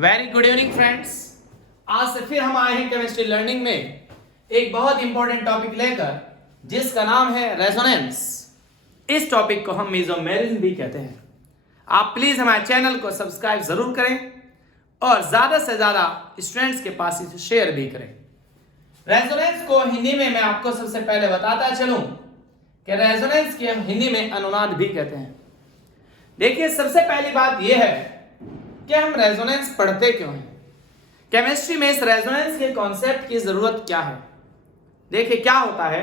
Very good evening friends. आज से फिर हम आए हैं केमिस्ट्री लर्निंग में एक बहुत इंपॉर्टेंट टॉपिक लेकर, जिसका नाम है रेजोनेंस। इस टॉपिक को हम मेसोमेरिज्म भी कहते हैं। आप प्लीज हमारे चैनल को सब्सक्राइब जरूर करें और ज्यादा से ज्यादा स्टूडेंट्स के पास इसे शेयर भी करें। रेजोनेंस को हिंदी में मैं आपको सबसे पहले बताता चलूं कि रेजोनेंस के हिंदी में अनुनाद भी कहते हैं। देखिए, सबसे पहली बात यह है कि हम रेजोनेंस पढ़ते क्यों हैं, केमिस्ट्री में इस रेजोनेंस के कॉन्सेप्ट की जरूरत क्या है। देखिए, क्या होता है,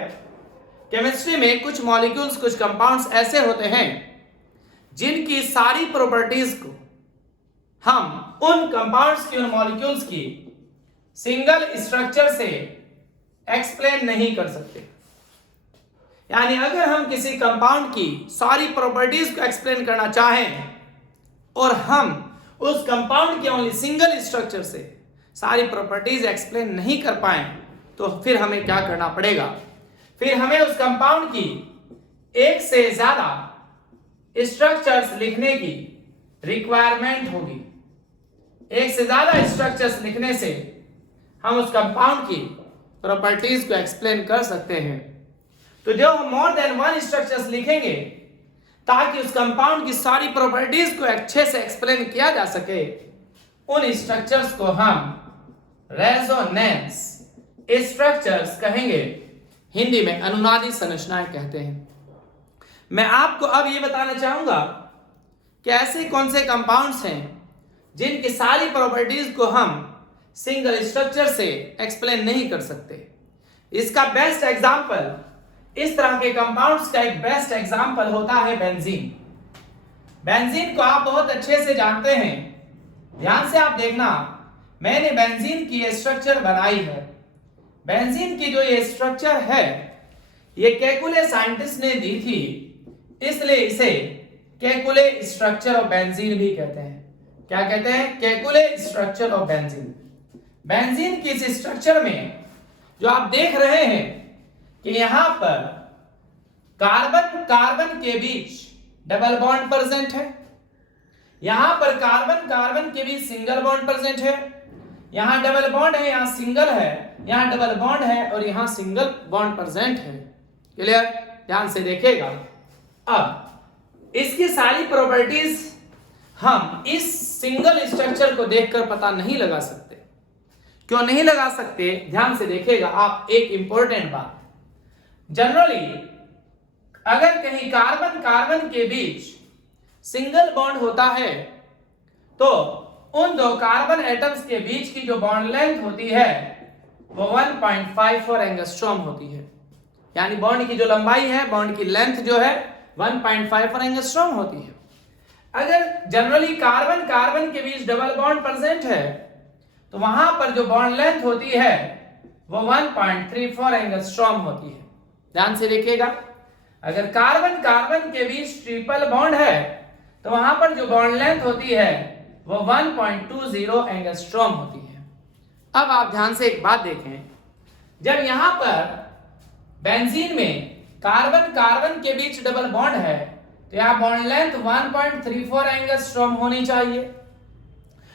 केमिस्ट्री में कुछ मॉलिक्यूल्स, कुछ कंपाउंड्स ऐसे होते हैं जिनकी सारी प्रॉपर्टीज को हम उन कंपाउंड्स की, उन मॉलिक्यूल्स की सिंगल स्ट्रक्चर से एक्सप्लेन नहीं कर सकते। यानी अगर हम किसी कंपाउंड की सारी प्रॉपर्टीज को एक्सप्लेन करना चाहें और हम उस कंपाउंड के ओनली सिंगल स्ट्रक्चर से सारी प्रॉपर्टीज एक्सप्लेन नहीं कर पाए, तो फिर हमें क्या करना पड़ेगा, फिर हमें उस कंपाउंड की एक से ज्यादा स्ट्रक्चर्स लिखने की रिक्वायरमेंट होगी। एक से ज्यादा स्ट्रक्चर्स लिखने से हम उस कंपाउंड की प्रॉपर्टीज को एक्सप्लेन कर सकते हैं। तो जो हम मोर देन वन स्ट्रक्चर्स लिखेंगे ताकि उस कंपाउंड की सारी प्रॉपर्टीज को अच्छे से एक्सप्लेन किया जा सके, उन स्ट्रक्चर्स को हम रेजोनेंस स्ट्रक्चर्स कहेंगे। हिंदी में अनुनादी संरचनाएं कहते हैं। मैं आपको अब ये बताना चाहूंगा कि ऐसे कौन से कंपाउंड्स हैं जिनकी सारी प्रॉपर्टीज को हम सिंगल स्ट्रक्चर से एक्सप्लेन नहीं कर सकते। इसका बेस्ट एग्जांपल, इस तरह के कंपाउंड्स का एक बेस्ट एग्जांपल होता है बेंजीन। बेंजीन को आप बहुत अच्छे से जानते हैं। ध्यान से आप देखना, मैंने बेंजीन की ये स्ट्रक्चर बनाई है। बेंजीन की जो ये स्ट्रक्चर है, ये केकुले साइंटिस्ट ने दी थी, इसलिए इसे केकुले स्ट्रक्चर ऑफ बेंजीन भी कहते हैं। क्या कहते हैं? Kekule structure of benzene. Benzene की इस स्ट्रक्चर में जो आप देख रहे हैं कि यहां पर कार्बन कार्बन के बीच डबल बॉन्ड प्रेजेंट है, यहां पर कार्बन कार्बन के बीच सिंगल बॉन्ड प्रेजेंट है, यहां डबल बॉन्ड है, यहां सिंगल है, यहां डबल बॉन्ड है और यहां सिंगल बॉन्ड प्रेजेंट है। क्लियर? ध्यान से देखिएगा। अब इसकी सारी प्रॉपर्टीज हम इस सिंगल स्ट्रक्चर को देखकर पता नहीं लगा सकते। क्यों नहीं लगा सकते? ध्यान से देखिएगा आप। एक इंपॉर्टेंट बात, जनरली अगर कहीं कार्बन कार्बन के बीच सिंगल बॉन्ड होता है तो उन दो कार्बन एटम्स के बीच की जो बॉन्ड लेंथ होती है वो 1.54 एंगस्ट्रॉम होती है। यानी बॉन्ड की जो लंबाई है, बॉन्ड की लेंथ जो है 1.54 एंगस्ट्रॉम होती है। अगर जनरली कार्बन कार्बन के बीच डबल बॉन्ड प्रेजेंट है तो वहां पर जो बॉन्ड लेंथ होती है वो 1.34 एंगस्ट्रॉम होती है। ध्यान से देखिएगा, अगर कार्बन कार्बन के बीच ट्रिपल बॉन्ड है तो वहां पर जो बॉन्ड लेंथ होती है वो 1.20 एंगस्ट्रॉम होती है। अब आप ध्यान से एक बात देखें, जब यहां पर बेंजीन में कार्बन कार्बन के बीच डबल बॉन्ड है तो यहां बॉन्ड लेंथ 1.34 एंगस्ट्रॉम होनी चाहिए,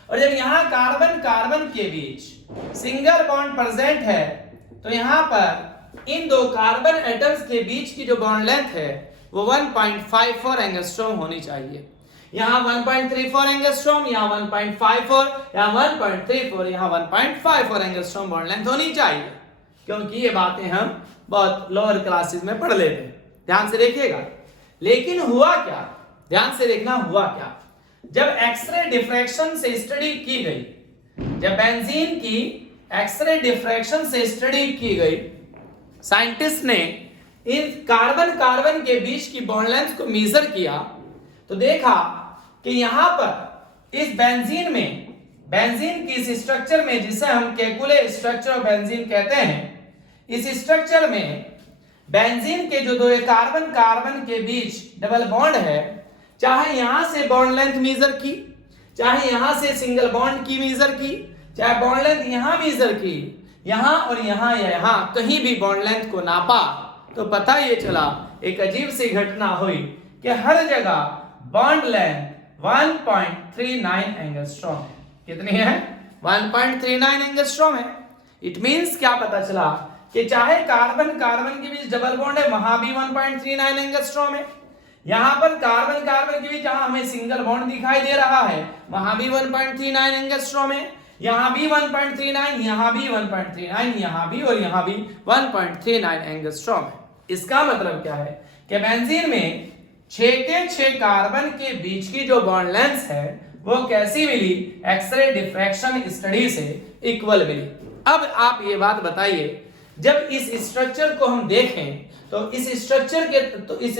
और जब यहां कार्बन कार्बन के बीच सिंगल बॉन्ड प्रेजेंट है तो यहां पर इन दो कार्बन एटम्स के बीच की जो बॉन्ड लेंथ है वो 1.54 एंगस्ट्रॉम होनी चाहिए। यहां 1.34 एंगस्ट्रॉम, यहां 1.54, यहां 1.34, यहां 1.54 एंगस्ट्रॉम बॉन्ड लेंथ होनी चाहिए, क्योंकि ये बातें हम बहुत लोअर क्लासेस में पढ़ लेते हैं। ध्यान से देखिएगा। लेकिन हुआ क्या, ध्यान से देखना, हुआ क्या, जब एक्सरे डिफ्रैक्शन से स्टडी की गई, जब बेंजीन की एक्सरे डिफ्रैक्शन से स्टडी की गई, साइंटिस्ट ने इन कार्बन कार्बन के बीच की बॉन्ड लेंथ को मेजर किया तो देखा कि यहां पर इस बेंजीन में, बेंजीन की इस स्ट्रक्चर में, जिसे हम केकुले स्ट्रक्चर ऑफ बेंजीन कहते हैं, इस स्ट्रक्चर में बेंजीन के जो दो कार्बन कार्बन के बीच डबल बॉन्ड है, चाहे यहां से बॉन्ड लेंथ मेजर की, चाहे यहां से सिंगल बॉन्ड की मेजर की, चाहे बॉन्ड लेंथ यहां मेजर की, यहां और यहां या यहां कहीं भी बॉन्ड लेंथ को नापा तो पता ये चला, एक अजीब सी घटना हुई कि हर जगह बॉन्ड लेंथ 1.39 एंगस्ट्रॉम है। कितनी है? 1.39 एंगस्ट्रॉम है। इट मींस क्या पता चला कि चाहे कार्बन कार्बन के बीच डबल बॉन्ड है वहां भी 1.39 एंगस्ट्रॉम है, यहां पर कार्बन कार्बन के बीच जहां हमें सिंगल बॉन्ड दिखाई दे रहा है वहां भी 1.39 एंगस्ट्रॉम है, यहां भी 1.39, यहां भी 1.39, यहां भी और यहां भी 1.39 एंगस्ट्रॉम है। इसका मतलब क्या है कि बेंजीन में 6 के 6 कार्बन के बीच की जो बॉन्ड लेंथ है वो कैसी मिली? एक्सरे डिफ्रैक्शन स्टडी से इक्वल मिली। अब आप ये बात बताइए, जब इस स्ट्रक्चर को हम देखें तो इस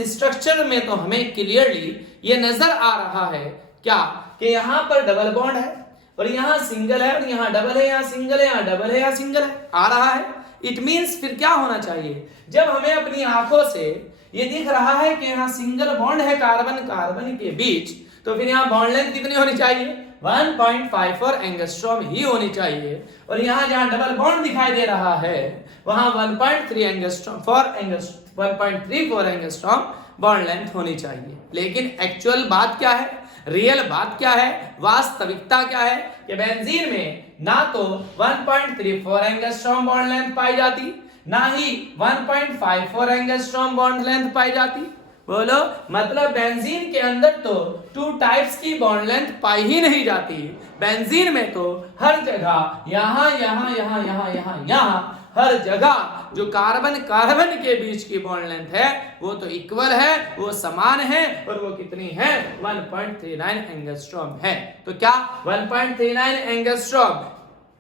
स्ट्रक्चर में तो हमें क्लियरली ये नजर आ रहा है क्या कि यहां पर डबल बॉन्ड है और यहां सिंगल है और यहां डबल है, यहां सिंगल है, यहां डबल है, यहां सिंगल है, आ रहा है। इट मींस फिर क्या होना चाहिए? जब हमें अपनी आंखों से ये दिख रहा है कि यहां सिंगल बॉन्ड है कार्बन कार्बन के बीच, तो फिर यहां बॉन्ड लेंथ कितनी होनी चाहिए? 1.54 एंगस्ट्रॉम ही होनी चाहिए। और यहां जहां डबल बॉन्ड दिखाई दे रहा है वहां 1.34 एंगस्ट्रॉम बॉन्ड लेंथ होनी चाहिए। लेकिन एक्चुअल बात क्या है? रियल बात क्या है? वास्तविकता क्या है कि बेंजीन में ना तो 1.34 एंगस्ट्रॉम बॉन्ड लेंथ पाई जाती, ना ही 1.54 एंगस्ट्रॉम बॉन्ड लेंथ पाई जाती। बोलो, मतलब बेंजीन के अंदर तो 2 टाइप्स की बॉन्ड लेंथ पाई ही नहीं जाती। बेंजीन में तो हर जगह यहां यहां यहां यहां यहां यहां हर जगह जो कार्बन कार्बन के बीच की बॉन्ड लेंथ है वो तो इक्वल है, वो समान है, और वो कितनी है? 1.39 एंगस्ट्रॉम है। तो क्या 1.39 एंगस्ट्रॉम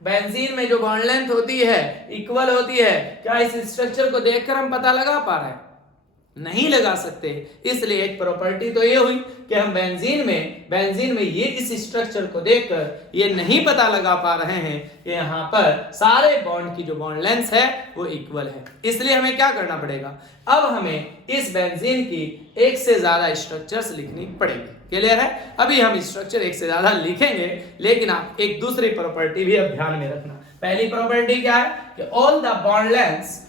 बेंजीन में जो बॉन्ड लेंथ होती है इक्वल होती है? क्या इस स्ट्रक्चर को देखकर हम पता लगा पा रहे हैं? नहीं लगा सकते। इसलिए एक प्रॉपर्टी तो ये हुई कि हम बेंजीन में ये इस स्ट्रक्चर को देखकर ये नहीं पता लगा पा रहे हैं कि यहाँ पर सारे बॉन्ड की जो बॉन्ड लेंथ है वो इक्वल है। इसलिए हमें क्या करना पड़ेगा? अब हमें इस बेंजीन की एक से ज्यादा स्ट्रक्चर्स लिखनी पड़ेगी। क्लियर है? अभी हम स्ट्रक्चर एक से ज्यादा लिखेंगे, लेकिन आप एक दूसरी प्रॉपर्टी भी अब ध्यान में रखना। पहली प्रॉपर्टी क्या है कि all the bond lengths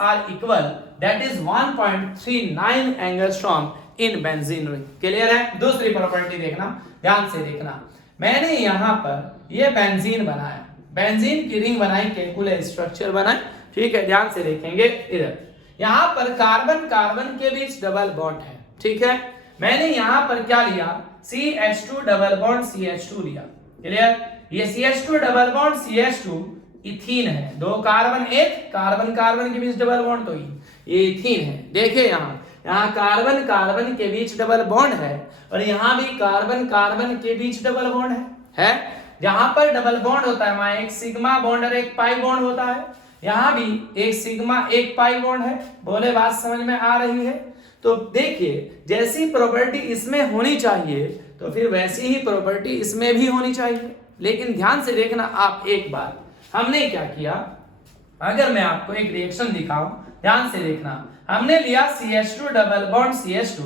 are equal, that is 1.39 angstrom इन बेंजीन रिंग। क्लियर है? दूसरी प्रॉपर्टी देखना, ध्यान से देखना। मैंने यहां पर ये बेंजीन बनाया, बेंजीन की रिंग बनाई, कैलकुलर स्ट्रक्चर बनाई, ठीक है? ध्यान से देखेंगे इधर, यहां पर कार्बन कार्बन के बीच डबल बॉन्ड है, ठीक है? मैंने यहां पर क्या लिया? CH2 डबल बॉन्ड CH2 लिया। क्लियर? ये CH2 double bond CH2 ethene है। 2 कार्बन, एक कार्बन कार्बन के बीच डबल बॉन्ड, तो ये इथीन है। देखिए यहाँ कार्बन कार्बन के बीच डबल बॉन्ड है और यहाँ भी कार्बन कार्बन के बीच डबल बॉन्ड है? जहां पर डबल बॉन्ड होता है वहां एक सिग्मा बॉन्ड और एक पाई बॉन्ड होता है। यहाँ भी एक सिग्मा एक पाई बॉन्ड है। बोले बात समझ में आ रही है? तो देखिए, जैसी प्रॉपर्टी इसमें होनी चाहिए तो फिर वैसी ही प्रॉपर्टी इसमें भी होनी चाहिए। लेकिन ध्यान से देखना आप एक बार, हमने क्या किया? अगर मैं आपको एक रिएक्शन दिखाऊं, ध्यान से देखना। हमने लिया CH2 डबल बॉन्ड CH2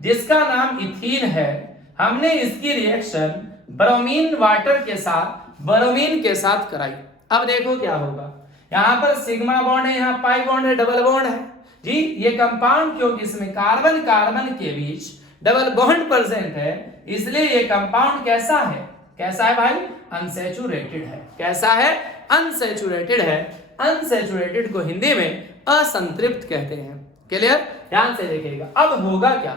जिसका नाम इथीन है। हमने इसकी रिएक्शन ब्रोमीन वाटर के साथ कराई। अब देखो क्या होगा, यहाँ पर सिग्मा बॉन्ड है, यहाँ पाई बॉन्ड है, डबल बॉन्ड है जी। ये कंपाउंड क्योंकि इसमें कार्बन कार्बन के बीच डबल बॉन्ड प्रेजेंट है, इसलिए ये कंपाउंड कैसा है? कैसा है भाई? अनसैचुरेटेड है। कैसा है? अनसैचुरेटेड है। अनसैचुरेटेड को हिंदी में असंतृप्त कहते हैं। क्लियर? ध्यान से देखिएगा। अब होगा क्या?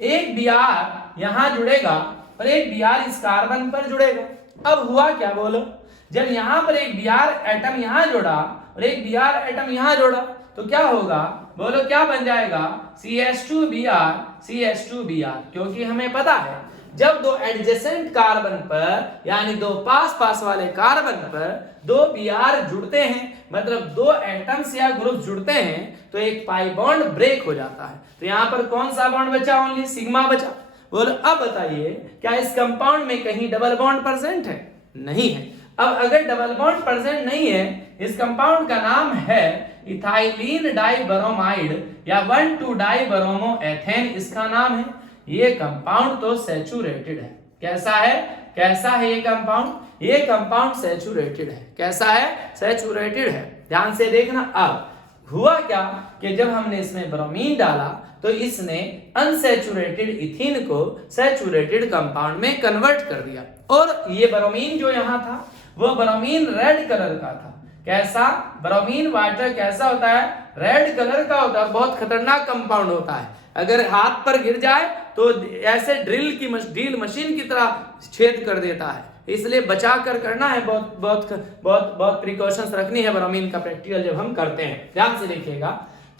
एक Br यहां जुड़ेगा और एक Br इस कार्बन पर जुड़ेगा। अब हुआ क्या बोलो? जब यहां पर एक Br एटम यहां जोड़ा और एक Br एटम यहां जोड़ा तो क्या होगा? बोलो क्या बन जाएगा? CH2Br, क्योंकि हमें पता है जब 2 एडजेसेंट कार्बन पर यानी 2 पास वाले कार्बन पर 2 Br जुड़ते हैं, मतलब 2 एटम्स या ग्रुप जुड़ते हैं, तो एक पाई बॉन्ड ब्रेक हो जाता है। तो यहाँ पर कौन सा बॉन्ड बचा? ओनली सिग्मा बचा। बोलो अब बताइए, क्या इस कंपाउंड में कहीं डबल बॉन्ड प्रेजेंट है? नहीं है। अब अगर डबल बॉन्ड प्रेजेंट नहीं है, इस कंपाउंड का नाम है इथाइलिन डाइब्रोमाइड या 1,2-डाइब्रोमोएथेन इसका नाम है। ये कंपाउंड तो सैचुरेटेड है। कैसा है? कैसा है ये कंपाउंड? ये कंपाउंड सैचुरेटेड है। कैसा है? सैचुरेटेड है। ध्यान से देखना। अब हुआ क्या कि जब हमने इसमें ब्रोमीन डाला तो इसने अनसैचुरेटेड इथीन को सैचुरेटेड कंपाउंड में कन्वर्ट कर दिया, और ये ब्रोमीन जो यहाँ था वो ब्रोमीन रेड कलर का था। कैसा? ब्रोमीन वाटर कैसा होता है? रेड कलर का होता है, बहुत खतरनाक कंपाउंड होता है। अगर हाथ पर गिर जाए तो ऐसे ड्रिल मशीन की तरह छेद कर देता है, इसलिए बचा कर करना है, बहुत बहुत बहुत बहुत प्रिकॉशंस रखनी है ब्रोमीन का प्रैक्टिकल जब हम करते हैं। ध्यान से देखिएगा,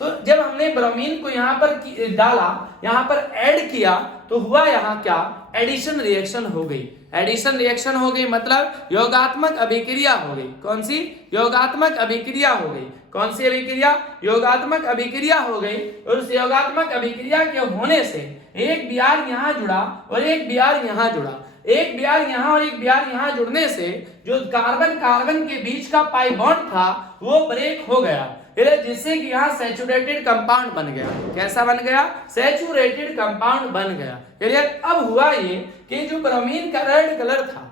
तो जब हमने ब्रोमीन को यहाँ पर डाला, यहाँ पर ऐड किया, तो हुआ यहाँ क्या? एडिशन रिएक्शन हो गई। एडिशन रिएक्शन हो गई मतलब योगात्मक अभिक्रिया हो गई। कौन सी? योगात्मक अभिक्रिया हो गई। कौन सी अभिक्रिया? योगात्मक अभिक्रिया हो गई। और उस योगात्मक अभिक्रिया के होने से एक Br यहाँ जुड़ा और एक Br यहाँ जुड़ा, एक Br यहाँ और एक Br यहाँ जुड़ने से जो कार्बन कार्बन के बीच का पाई बॉन्ड था वो ब्रेक हो गया, जिससे कि यहाँ सैचुरेटेड कंपाउंड बन गया। कैसा बन गया? सैचुरेटेड कंपाउंड बन गया। क्लियर? अब हुआ ये कि जो ब्रोमीन का रेड कलर था,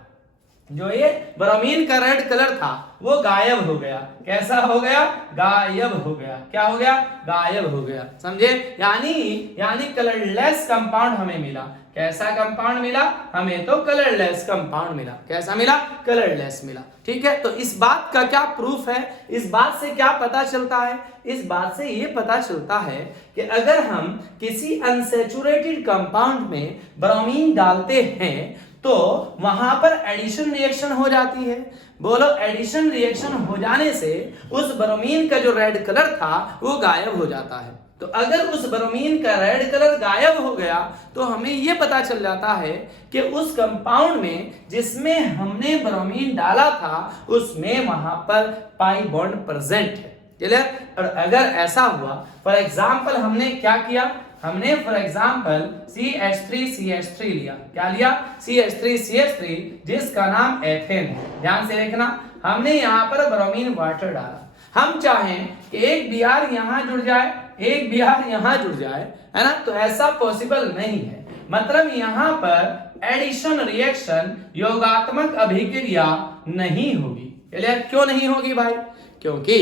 जो ये ब्रोमीन का रेड कलर था वो गायब हो गया। कैसा हो गया? गायब हो गया। क्या हो गया? गायब हो गया। समझे? यानी कलरलेस कंपाउंड हमें मिला। कैसा कंपाउंड मिला? हमें तो कलरलेस कंपाउंड मिला। कैसा मिला? कलरलेस मिला। ठीक है, तो इस बात का क्या प्रूफ है? इस बात से क्या पता चलता है? इस बात से ये पता चलता है कि अगर हम किसी अनसैचुरेटेड कंपाउंड में ब्रोमीन डालते हैं तो वहां पर एडिशन रिएक्शन हो जाती है। बोलो, एडिशन रिएक्शन हो जाने से उस ब्रोमीन का जो रेड कलर था वो गायब हो जाता है। तो अगर उस ब्रोमीन का रेड कलर गायब हो गया तो हमें यह पता चल जाता है कि उस कंपाउंड में जिसमें हमने ब्रोमीन डाला था उसमें वहां पर पाई बॉन्ड प्रेजेंट है। क्लियर? और अगर ऐसा हुआ, फॉर एग्जांपल हमने क्या किया? हमने फॉर एग्जांपल CH3CH3 लिया। क्या लिया? CH3CH3, जिसका नाम एथेन है। ध्यान से देखना, हमने यहाँ पर ब्रोमीन वाटर डाला। हम चाहें कि एक Br यहाँ जुड़ जाए, एक Br यहाँ जुड़ जाए, है ना? तो ऐसा पॉसिबल नहीं है। मतलब यहाँ पर एडिशन रिएक्शन, योगात्मक अभिक्रिया नहीं होगी। क्लियर? क्यों नहीं होगी भाई? क्योंकि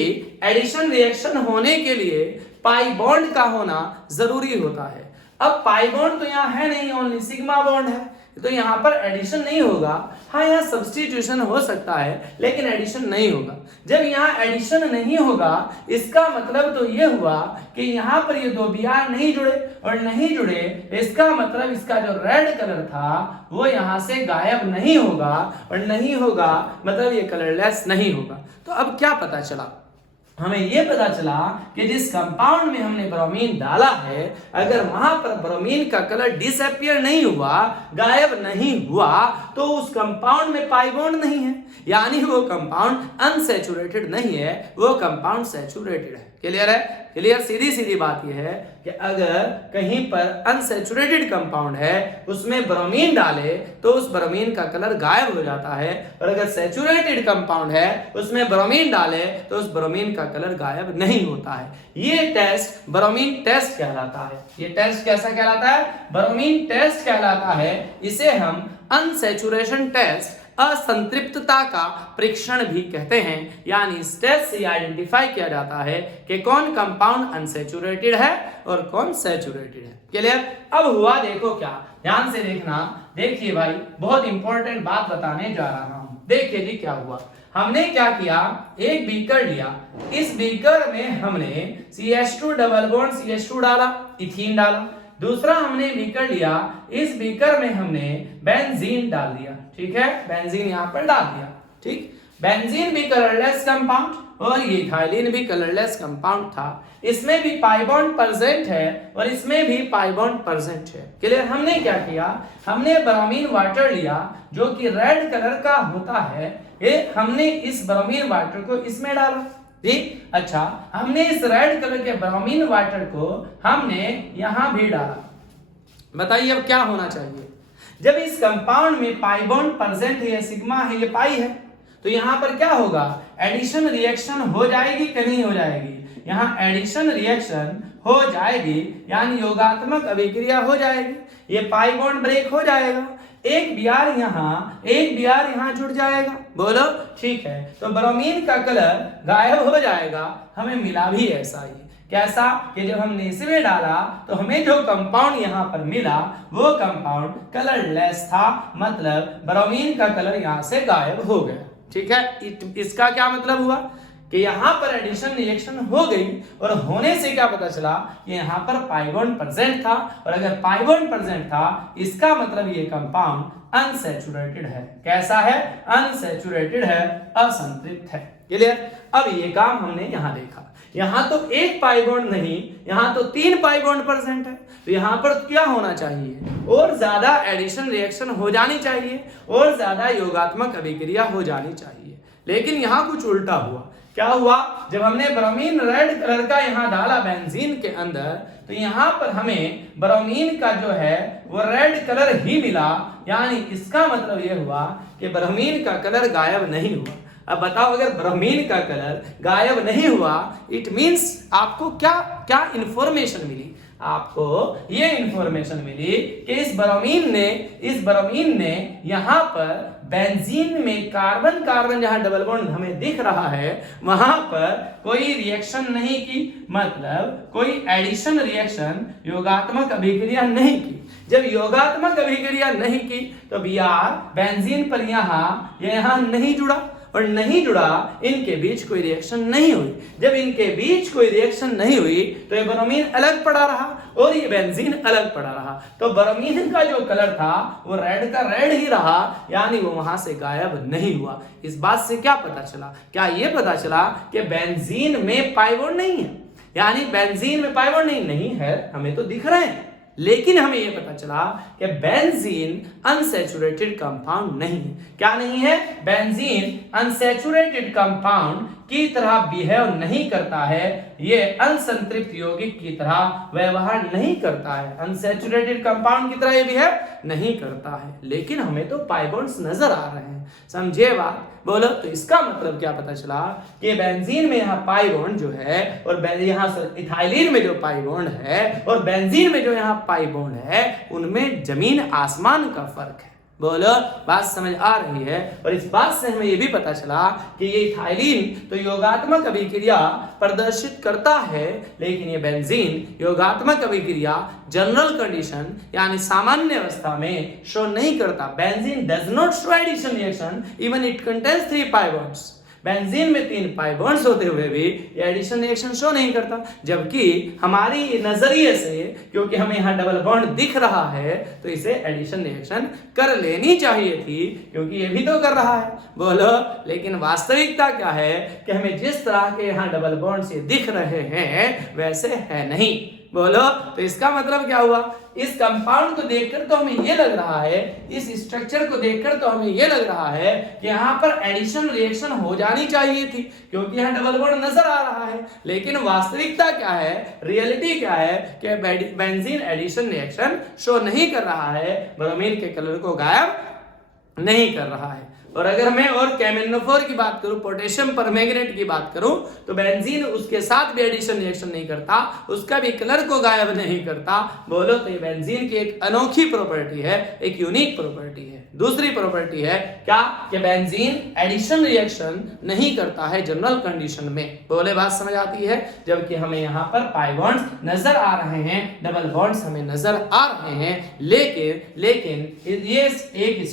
एडिशन रिएक्शन होने के लिए पाई बॉन्ड का होना जरूरी होता है। अब पाई बॉन्ड तो यहाँ है नहीं, ओनली सिग्मा बॉन्ड है, तो यहाँ पर एडिशन नहीं होगा। हाँ, यहाँ सब्स्टिट्यूशन हो सकता है लेकिन एडिशन नहीं होगा। जब यहाँ एडिशन नहीं होगा इसका मतलब तो ये हुआ कि यहाँ पर ये दो Br नहीं जुड़े, और नहीं जुड़े इसका मतलब इसका जो रेड कलर था वो यहाँ से गायब नहीं होगा, और नहीं होगा मतलब ये कलरलेस नहीं होगा। तो अब क्या पता चला? हमें यह पता चला कि जिस कंपाउंड में हमने ब्रोमीन डाला है, अगर वहां पर ब्रोमीन का कलर डिसअपियर नहीं हुआ, गायब नहीं हुआ, तो उस कंपाउंड में पाई बॉन्ड नहीं है, यानी वो कंपाउंड अनसैचुरेटेड नहीं है, वो कंपाउंड सैचुरेटेड है। क्लियर है? क्लियर? सीधी सीधी बात यह है कि अगर कहीं पर अनसैचुरेटेड कंपाउंड है उसमें ब्रोमीन डाले तो उस ब्रोमीन का कलर गायब हो जाता है, और अगर सैचुरेटेड कंपाउंड है उसमें ब्रोमीन डाले तो उस ब्रोमीन का कलर गायब नहीं होता है। ये टेस्ट ब्रोमीन टेस्ट कहलाता है। ये टेस्ट कैसा कहलाता है? ब्रोमीन टेस्ट कहलाता है। इसे हम अनसैचुरेशन टेस्ट, असंतृप्तता का परीक्षण भी कहते हैं। यानी इस टेस्ट से आइडेंटिफाई किया जाता है कि कौन कंपाउंड अनसैचुरेटेड है और कौन सैचुरेटेड है। क्लियर? अब हुआ देखो क्या, ध्यान से देखना। देखिए भाई, बहुत इंपॉर्टेंट बात बताने जा रहा हूं। देखिए जी क्या हुआ। हमने क्या किया? एक बीकर लिया, इस बीकर में हमने CH2 डबल बॉन्ड CH2 डाला, इथीन डाला। दूसरा हमने बीकर लिया, इस बीकर में हमने बेंजीन डाल दिया। ठीक है, बेंजीन यहां पर डाल दिया। ठीक, बेंजीन भी कलरलेस कंपाउंड और ये इथाइलिन भी कलरलेस कंपाउंड था। इसमें भी पाई बॉन्ड प्रेजेंट है और इसमें भी पाई बॉन्ड प्रेजेंट है। क्लियर? हमने क्या किया? हमने ब्रोमीन वाटर लिया जो कि रेड कलर का होता है। ये हमने इस ब्रोमीन वाटर को इसमें डाला। ठीक, अच्छा, हमने इस रेड कलर के ब्रोमीन वाटर को हमने यहां भी डाला। बताइए अब क्या होना चाहिए? जब इस कंपाउंड में पाई बॉन्ड प्रेजेंट है, सिग्मा है, ये पाई है, तो यहां पर क्या होगा? एडिशन रिएक्शन हो जाएगी कि नहीं हो जाएगी? यहां एडिशन रिएक्शन हो जाएगी, यानी योगात्मक अभिक्रिया हो जाएगी। ये पाई बॉन्ड ब्रेक हो जाएगा। एक Br यहाँ जुड़ जाएगा। बोलो ठीक है, तो ब्रोमीन का कलर गायब हो जाएगा। हमें मिला भी ऐसा ही। कैसा कि जब हमने इसमें डाला तो हमें जो कंपाउंड यहाँ पर मिला वो कंपाउंड कलरलेस था, मतलब ब्रोमीन का कलर यहाँ से गायब हो गया। ठीक है, इसका क्या मतलब हुआ कि यहाँ पर एडिशन रिएक्शन हो गई और होने से क्या पता चला कि यहाँ पर पाई बॉन्ड प्रेजेंट था, और अगर पाई बॉन्ड प्रेजेंट था इसका मतलब ये कंपाउंड अनसैचुरेटेड है। कैसा है? अनसैचुरेटेड है, असंतृप्त है। क्लियर? अब ये काम हमने यहाँ देखा। यहाँ तो एक पाई बॉन्ड नहीं, यहाँ तो 3 पाई बॉन्ड प्रेजेंट है। तो यहाँ पर क्या होना चाहिए? और ज्यादा एडिशन रिएक्शन हो जानी चाहिए, और ज्यादा योगात्मक अभिक्रिया हो जानी चाहिए। लेकिन यहाँ कुछ उल्टा हुआ। क्या हुआ? जब हमने ब्रोमीन रेड कलर का यहाँ डाला बेंजीन के अंदर, तो यहाँ पर हमें ब्रोमीन का जो है वो रेड कलर ही मिला। यानी इसका मतलब ये हुआ कि ब्रोमीन का कलर गायब नहीं हुआ। अब बताओ, अगर ब्रोमीन का कलर गायब नहीं हुआ, इट मींस आपको क्या क्या इंफॉर्मेशन मिली? आपको ये इंफॉर्मेशन मिली कि इस ब्रोमीन ने यहाँ पर बेंजीन में कार्बन कार्बन जहां डबल बॉन्ड हमें दिख रहा है वहां पर कोई रिएक्शन नहीं की, मतलब कोई एडिशन रिएक्शन योगात्मक अभिक्रिया नहीं की। जब योगात्मक अभिक्रिया नहीं की तो Br बेंजीन पर यहाँ नहीं जुड़ा, और नहीं जुड़ा, इनके बीच कोई रिएक्शन नहीं हुई। जब इनके बीच कोई रिएक्शन नहीं हुई तो ये ब्रोमीन अलग पड़ा रहा और ये बेंजीन अलग पड़ा रहा। तो ब्रोमीन का जो कलर था वो रेड का रेड ही रहा, यानी वो वहां से गायब नहीं हुआ। इस बात से क्या पता चला? क्या ये पता चला कि बेंजीन में पाई बॉन्ड नहीं है? यानी बेंजीन में पाई बॉन्ड नहीं है, हमें तो दिख रहे हैं, लेकिन हमें यह पता चला कि बेंजीन अनसैचुरेटेड कंपाउंड नहीं है। क्या नहीं है? बेंजीन अनसैचुरेटेड कंपाउंड की तरह बिहेव नहीं करता है, ये अनसंतृप्त यौगिक की तरह व्यवहार नहीं करता है, अनसैचुरेटेड कंपाउंड की तरह ये बिहेव नहीं करता है। लेकिन हमें तो पाई बॉन्ड्स नजर आ रहे हैं। समझे बात? बोलो, तो इसका मतलब क्या पता चला कि बेंजीन में यहाँ पाई बॉन्ड जो है और यहाँ इथाइलिन में जो पाई बॉन्ड है और बेंजीन में जो यहाँ पाई बॉन्ड है उनमें जमीन आसमान का फर्क है। बोलो, बात समझ आ रही है? और इस बात से हमें यह भी पता चला कि ये इथाइलिन तो योगात्मक अभिक्रिया प्रदर्शित करता है, लेकिन ये बेंजीन योगात्मक अभिक्रिया जनरल कंडीशन यानी सामान्य अवस्था में शो नहीं करता। Benzene does not show addition reaction even it contains 3 pi bonds. Benzene में 3 पाई बॉन्ड्स होते हुए भी ये एडिशन रिएक्शन शो नहीं करता, जबकि हमारी नजरिए से क्योंकि हमें यहाँ डबल बॉन्ड दिख रहा है तो इसे एडिशन रिएक्शन कर लेनी चाहिए थी, क्योंकि ये भी तो कर रहा है। बोलो, लेकिन वास्तविकता क्या है कि हमें जिस तरह के यहाँ डबल बॉन्ड से दिख रहे हैं वैसे है नहीं। बोलो, तो इसका मतलब क्या हुआ? इस कंपाउंड को देखकर तो हमें ये लग रहा है, इस स्ट्रक्चर को देखकर तो हमें ये लग रहा है कि यहाँ पर एडिशन रिएक्शन हो जानी चाहिए थी, क्योंकि यहाँ डबल बॉन्ड नजर आ रहा है। लेकिन वास्तविकता क्या है, रियलिटी क्या है कि बेंजीन एडिशन रिएक्शन शो नहीं कर रहा है, ब्रोमीन के कलर को गायब नहीं कर रहा है। और अगर मैं और केमेनोफोर की बात करूं, पोटेशियम परमैंगनेट की बात करूं, तो बेंजीन उसके साथ भी एडिशन रिएक्शन नहीं करता, उसका भी कलर को गायब नहीं करता। बोलो, तो ये बेंजीन की एक अनोखी प्रॉपर्टी है, एक यूनिक प्रॉपर्टी है। दूसरी प्रॉपर्टी है क्या कि बेंजीन एडिशन रिएक्शन नहीं करता है जनरल कंडीशन में। बोले, बात समझ आती है? जबकि हमें यहाँ पर पाई बॉन्ड्स नजर आ रहे हैं, डबल बॉन्ड्स हमें नजर आ रहे हैं, लेकिन ये एक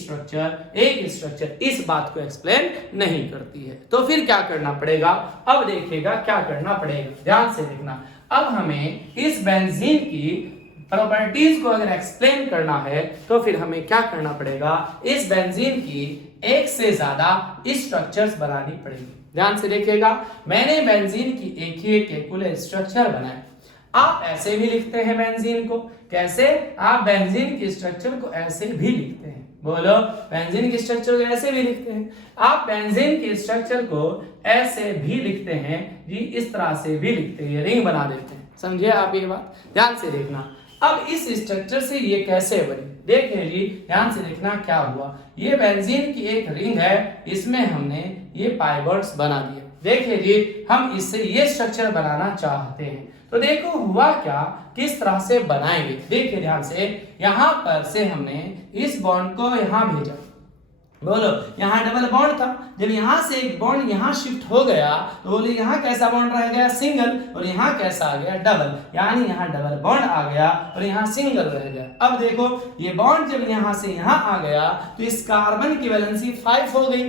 स्ट्रक्चर इस बात को एक्सप्लेन नहीं करती है। तो फिर क्या करना पड़ेगा? अब देखिएगा क्या करना पड़ेगा, ध्यान से देखना। अब हमें इस बेंजीन की प्रॉपर्टीज को अगर एक्सप्लेन करना है तो फिर हमें क्या करना पड़ेगा? इस बेंजीन की एक से ज्यादा स्ट्रक्चर्स बनानी पड़ेगी। ध्यान से देखिएगा, मैंने बेंजीन की एक केकुलर स्ट्रक्चर बनाया। आप ऐसे भी लिखते हैं बेंजीन को, कैसे? आप बेंजीन की स्ट्रक्चर को ऐसे भी लिखते हैं। बोलो, बेंजीन की स्ट्रक्चर को ऐसे भी लिखते हैं। आप बेंजीन की स्ट्रक्चर को ऐसे भी लिखते हैं जी, इस तरह से भी लिखते हैं, रिंग बना देते हैं। समझिए आप ये बात? ध्यान से देखना। अब इस स्ट्रक्चर से ये कैसे बनी, देखिए जी, ध्यान से देखना क्या हुआ। ये बेंजीन की एक रिंग है, इसमें हमने ये पाई बॉन्ड्स बना दिए। देखिए जी, हम इससे ये स्ट्रक्चर बनाना चाहते हैं। तो देखो हुआ क्या, किस तरह से बनाएंगे। देखिए ध्यान से, यहां पर से हमने इस बॉन्ड को यहां भेजा, बोलो यहाँ डबल बॉन्ड था, जब यहाँ से एक बॉन्ड यहाँ शिफ्ट हो गया तो बोले यहाँ कैसा बॉन्ड रह गया, सिंगल, और यहाँ कैसा आ गया, डबल, यानी यहाँ डबल बॉन्ड आ गया और यहाँ सिंगल रह गया। अब देखो ये बॉन्ड जब यहाँ से यहाँ आ गया तो इस कार्बन की वैलेंसी 5 हो गई,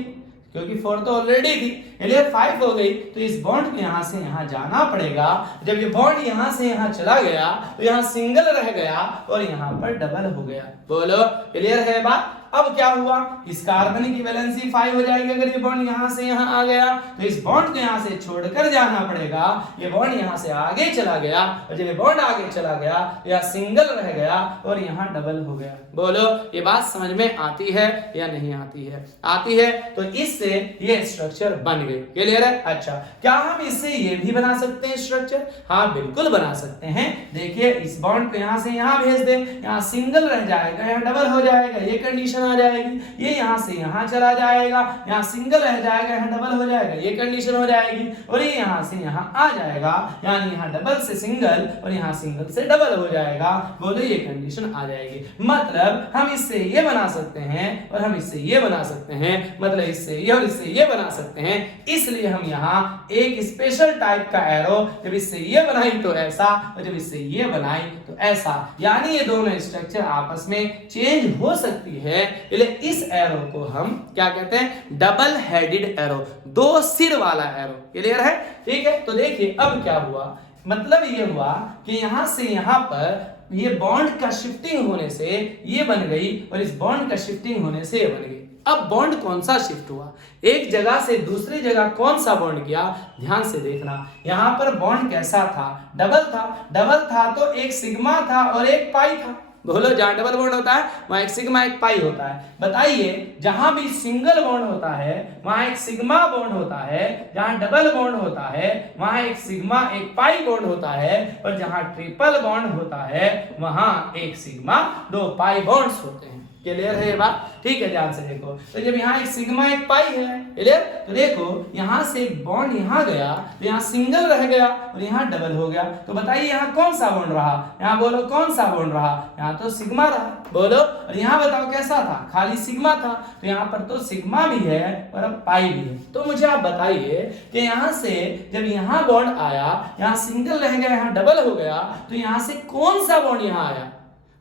क्योंकि 4 तो ऑलरेडी थी, इसलिए 5 हो गई। तो इस बॉन्ड को यहाँ से यहाँ जाना पड़ेगा। जब ये बॉन्ड यहाँ से यहाँ चला गया तो यहाँ सिंगल रह गया और यहाँ पर डबल हो गया। बोलो क्लियर है बात। अब क्या हुआ, इस कार्बन की वैलेंसी 5 हो जाएगी अगर ये बॉन्ड यहाँ से यहाँ आ गया, तो इस बॉन्ड को यहाँ से छोड़कर जाना पड़ेगा। ये बॉन्ड यहाँ से आगे चला गया और जब ये बॉन्ड आगे चला गया तो यहाँ सिंगल रह गया और यहाँ डबल हो गया। बोलो ये बात समझ में आती है या नहीं आती है? आती है। तो इससे ये स्ट्रक्चर बन गए। क्लियर है? अच्छा, क्या हम इससे ये भी बना सकते हैं स्ट्रक्चर? हाँ बिल्कुल बना सकते हैं। देखिए इस बॉन्ड को यहाँ से यहाँ भेज दे, यहाँ सिंगल रह जाएगा, यहाँ डबल हो जाएगा, ये कंडीशन आ जाएगी। ये यहाँ से यहाँ चला जाएगा, यहाँ सिंगल रह जाएगा, यहाँ डबल हो जाएगा, ये कंडीशन हो जाएगी। और ये यहाँ से यहाँ आ जाएगा, यानी यहाँ डबल से सिंगल और यहाँ सिंगल से डबल हो जाएगा। बोलो ये कंडीशन आ जाएगी। मतलब हम इससे ये बना सकते हैं और हम इससे ये बना सकते हैं, मतलब इससे ये और इससे ये बना सकते हैं। इसलिए हम यहाँ एक स्पेशल टाइप का एरो, जब इससे ये बनाई तो ऐसा और जब इससे ये बनाई तो ऐसा, यानी ये दोनों स्ट्रक्चर आपस में चेंज हो सकती है। इसलिए इस एरो को हम क्या कहते हैं? डबल हेडेड एरो, 2 सिर वाला एरो। क्लियर है? ठीक है। तो देखिए अब क्या हुआ, मतलब ये हुआ कि यहां से यहां पर ये बॉन्ड का शिफ्टिंग होने से ये बन गई और इस बॉन्ड का शिफ्टिंग होने से ये बन गई। अब बॉन्ड कौन सा शिफ्ट हुआ, एक जगह से दूसरी जगह कौन सा बॉन्ड गया, ध्यान से देखना। यहां पर बॉन्ड कैसा था? डबल था। डबल था तो एक सिग्मा था और एक पाई था। बोलो जहां डबल बॉन्ड होता है वहां एक सिग्मा एक पाई होता है। बताइए जहां भी सिंगल बॉन्ड होता है वहां एक सिग्मा बॉन्ड होता है, जहां डबल बॉन्ड होता है वहां एक सिग्मा एक पाई बॉन्ड होता है, और जहां ट्रिपल बॉन्ड होता है वहां एक सिग्मा 2 पाई बॉन्ड्स होते हैं। क्लियर है ये बात? ठीक है, ध्यान से देखो। तो जब यहाँ एक सिग्मा एक पाई है, क्लियर, तो देखो यहाँ से एक बॉन्ड यहाँ गया तो यहाँ सिंगल रह गया और यहाँ डबल हो गया। तो बताइए यहाँ कौन सा बॉन्ड रहा? यहाँ बोलो कौन सा बॉन्ड रहा? यहाँ तो सिग्मा रहा। बोलो, और यहाँ बताओ कैसा था? खाली सिग्मा था। तो यहाँ पर तो सिग्मा भी है और अब पाई भी है। तो मुझे आप बताइए कि यहाँ से जब यहाँ बॉन्ड आया, यहाँ सिंगल रह गया, यहाँ डबल हो गया, तो यहाँ से कौन सा बॉन्ड यहाँ आया?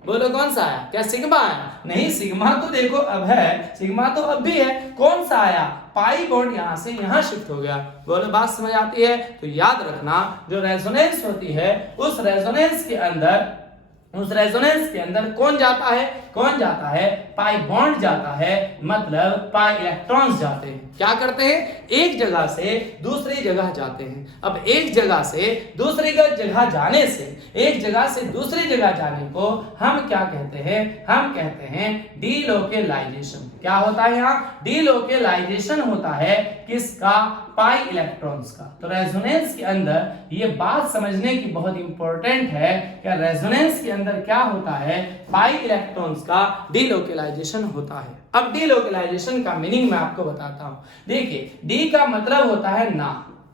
बोलो कौन सा आया? क्या सिग्मा आया? नहीं, सिग्मा तो देखो अब है, सिग्मा तो अब भी है। कौन सा आया? पाई बॉन्ड यहाँ से यहाँ शिफ्ट हो गया। बोलो बात समझ आती है? तो याद रखना, जो रेजोनेंस होती है उस रेजोनेंस के अंदर कौन जाता है? कौन जाता है? पाई बॉन्ड जाता है, मतलब पाई इलेक्ट्रॉन्स जाते हैं। क्या करते हैं? एक जगह से दूसरी जगह जाते हैं। अब एक जगह से दूसरी जगह जाने से, एक जगह से दूसरी जगह जाने को हम क्या कहते हैं? हम कहते हैं डीलोकेलाइजेशन। क्या होता है यहाँ? डीलोकेलाइजेशन होता है किसका? पाई इलेक्ट्रॉन्स का। तो रेजोनेंस के अंदर ये बात समझने की बहुत इंपॉर्टेंट है कि रेजोनेंस के अंदर क्या होता है? पाई इलेक्ट्रॉन्स का डीलोकेलाइजेशन होता है। अब डीलोकेलाइजेशन का मीनिंग मैं आपको बताता हूं। देखिए, डी का मतलब होता है ना।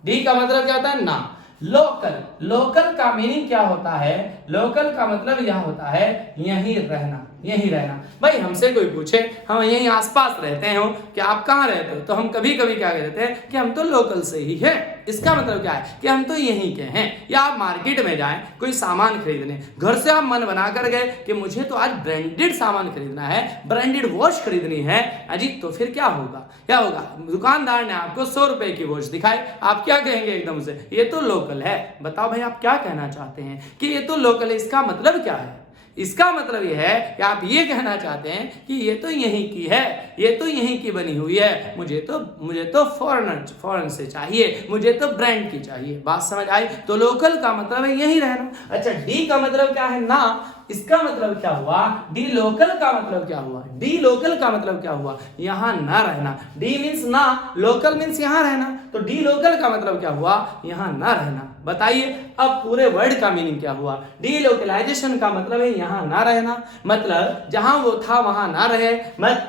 डी का मतलब क्या होता है? ना। लोकल, लोकल का मीनिंग क्या होता है? लोकल का मतलब यह होता है यहीं रहना, यहीं रहना। भाई हमसे कोई पूछे हम यहीं आसपास रहते हैं कि आप कहाँ रहते हो, तो हम कभी कभी क्या कहते हैं कि हम तो लोकल से ही है। इसका मतलब क्या है? कि हम तो यहीं के हैं। या आप मार्केट में जाएं कोई सामान खरीदने, घर से आप मन बना कर गए कि मुझे तो आज ब्रांडेड सामान खरीदना है, ब्रांडेड वॉच खरीदनी है अजी, तो फिर क्या होगा? क्या होगा? दुकानदार ने आपको 100 रुपए की वॉच दिखाई, आप क्या कहेंगे एकदम से? ये तो लोकल है। बताओ भाई आप क्या कहना चाहते हैं कि ये तो लोकल है? इसका मतलब क्या है? इसका मतलब यह है कि आप ये कहना चाहते हैं कि ये तो यहीं की है, ये तो यहीं की बनी हुई है, मुझे तो फॉरेन से चाहिए, मुझे तो ब्रांड की चाहिए। बात समझ आई? तो लोकल का मतलब है यहीं रहना। अच्छा, डी का मतलब क्या है? ना। इसका मतलब क्या हुआ? डी लोकल का मतलब क्या हुआ? डी लोकल का मतलब क्या हुआ? यहां ना रहना। डी मीन्स ना, लोकल मीन्स यहां रहना। तो डी लोकल का मतलब क्या हुआ? यहां ना रहना। बताइए अब पूरे वर्ड का मीनिंग क्या हुआ? डीलोकलाइजेशन का मतलब है यहां ना रहना, मतलब जहां वो था वहां ना रहे।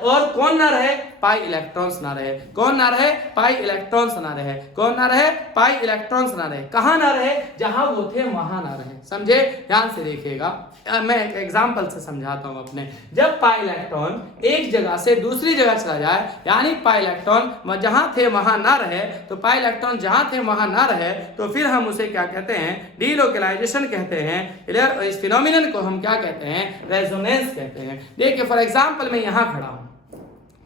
और कौन ना रहे? पाई इलेक्ट्रॉन्स ना रहे। कौन ना रहे? पाई इलेक्ट्रॉन्स ना रहे। कौन ना रहे? पाई इलेक्ट्रॉन्स ना रहे। कहां ना रहे? जहां वो थे वहां ना रहे। समझे? ध्यान से देखिएगा, मैं एक एग्जांपल से समझाता हूं अपने। जब पाई इलेक्ट्रॉन एक जगह से दूसरी जगह चला जाए, यानी पाई इलेक्ट्रॉन जहां थे वहां ना रहे, तो पाई इलेक्ट्रॉन जहां थे वहां ना रहे, तो फिर हम उसे क्या कहते हैं? डीलोकलाइजेशन कहते हैं। क्लियर? इस फिनोमिनन को हम क्या कहते हैं? रेजोनेंस कहते हैं। देखिए फॉर एग्जांपल मैं यहां खड़ा हूं,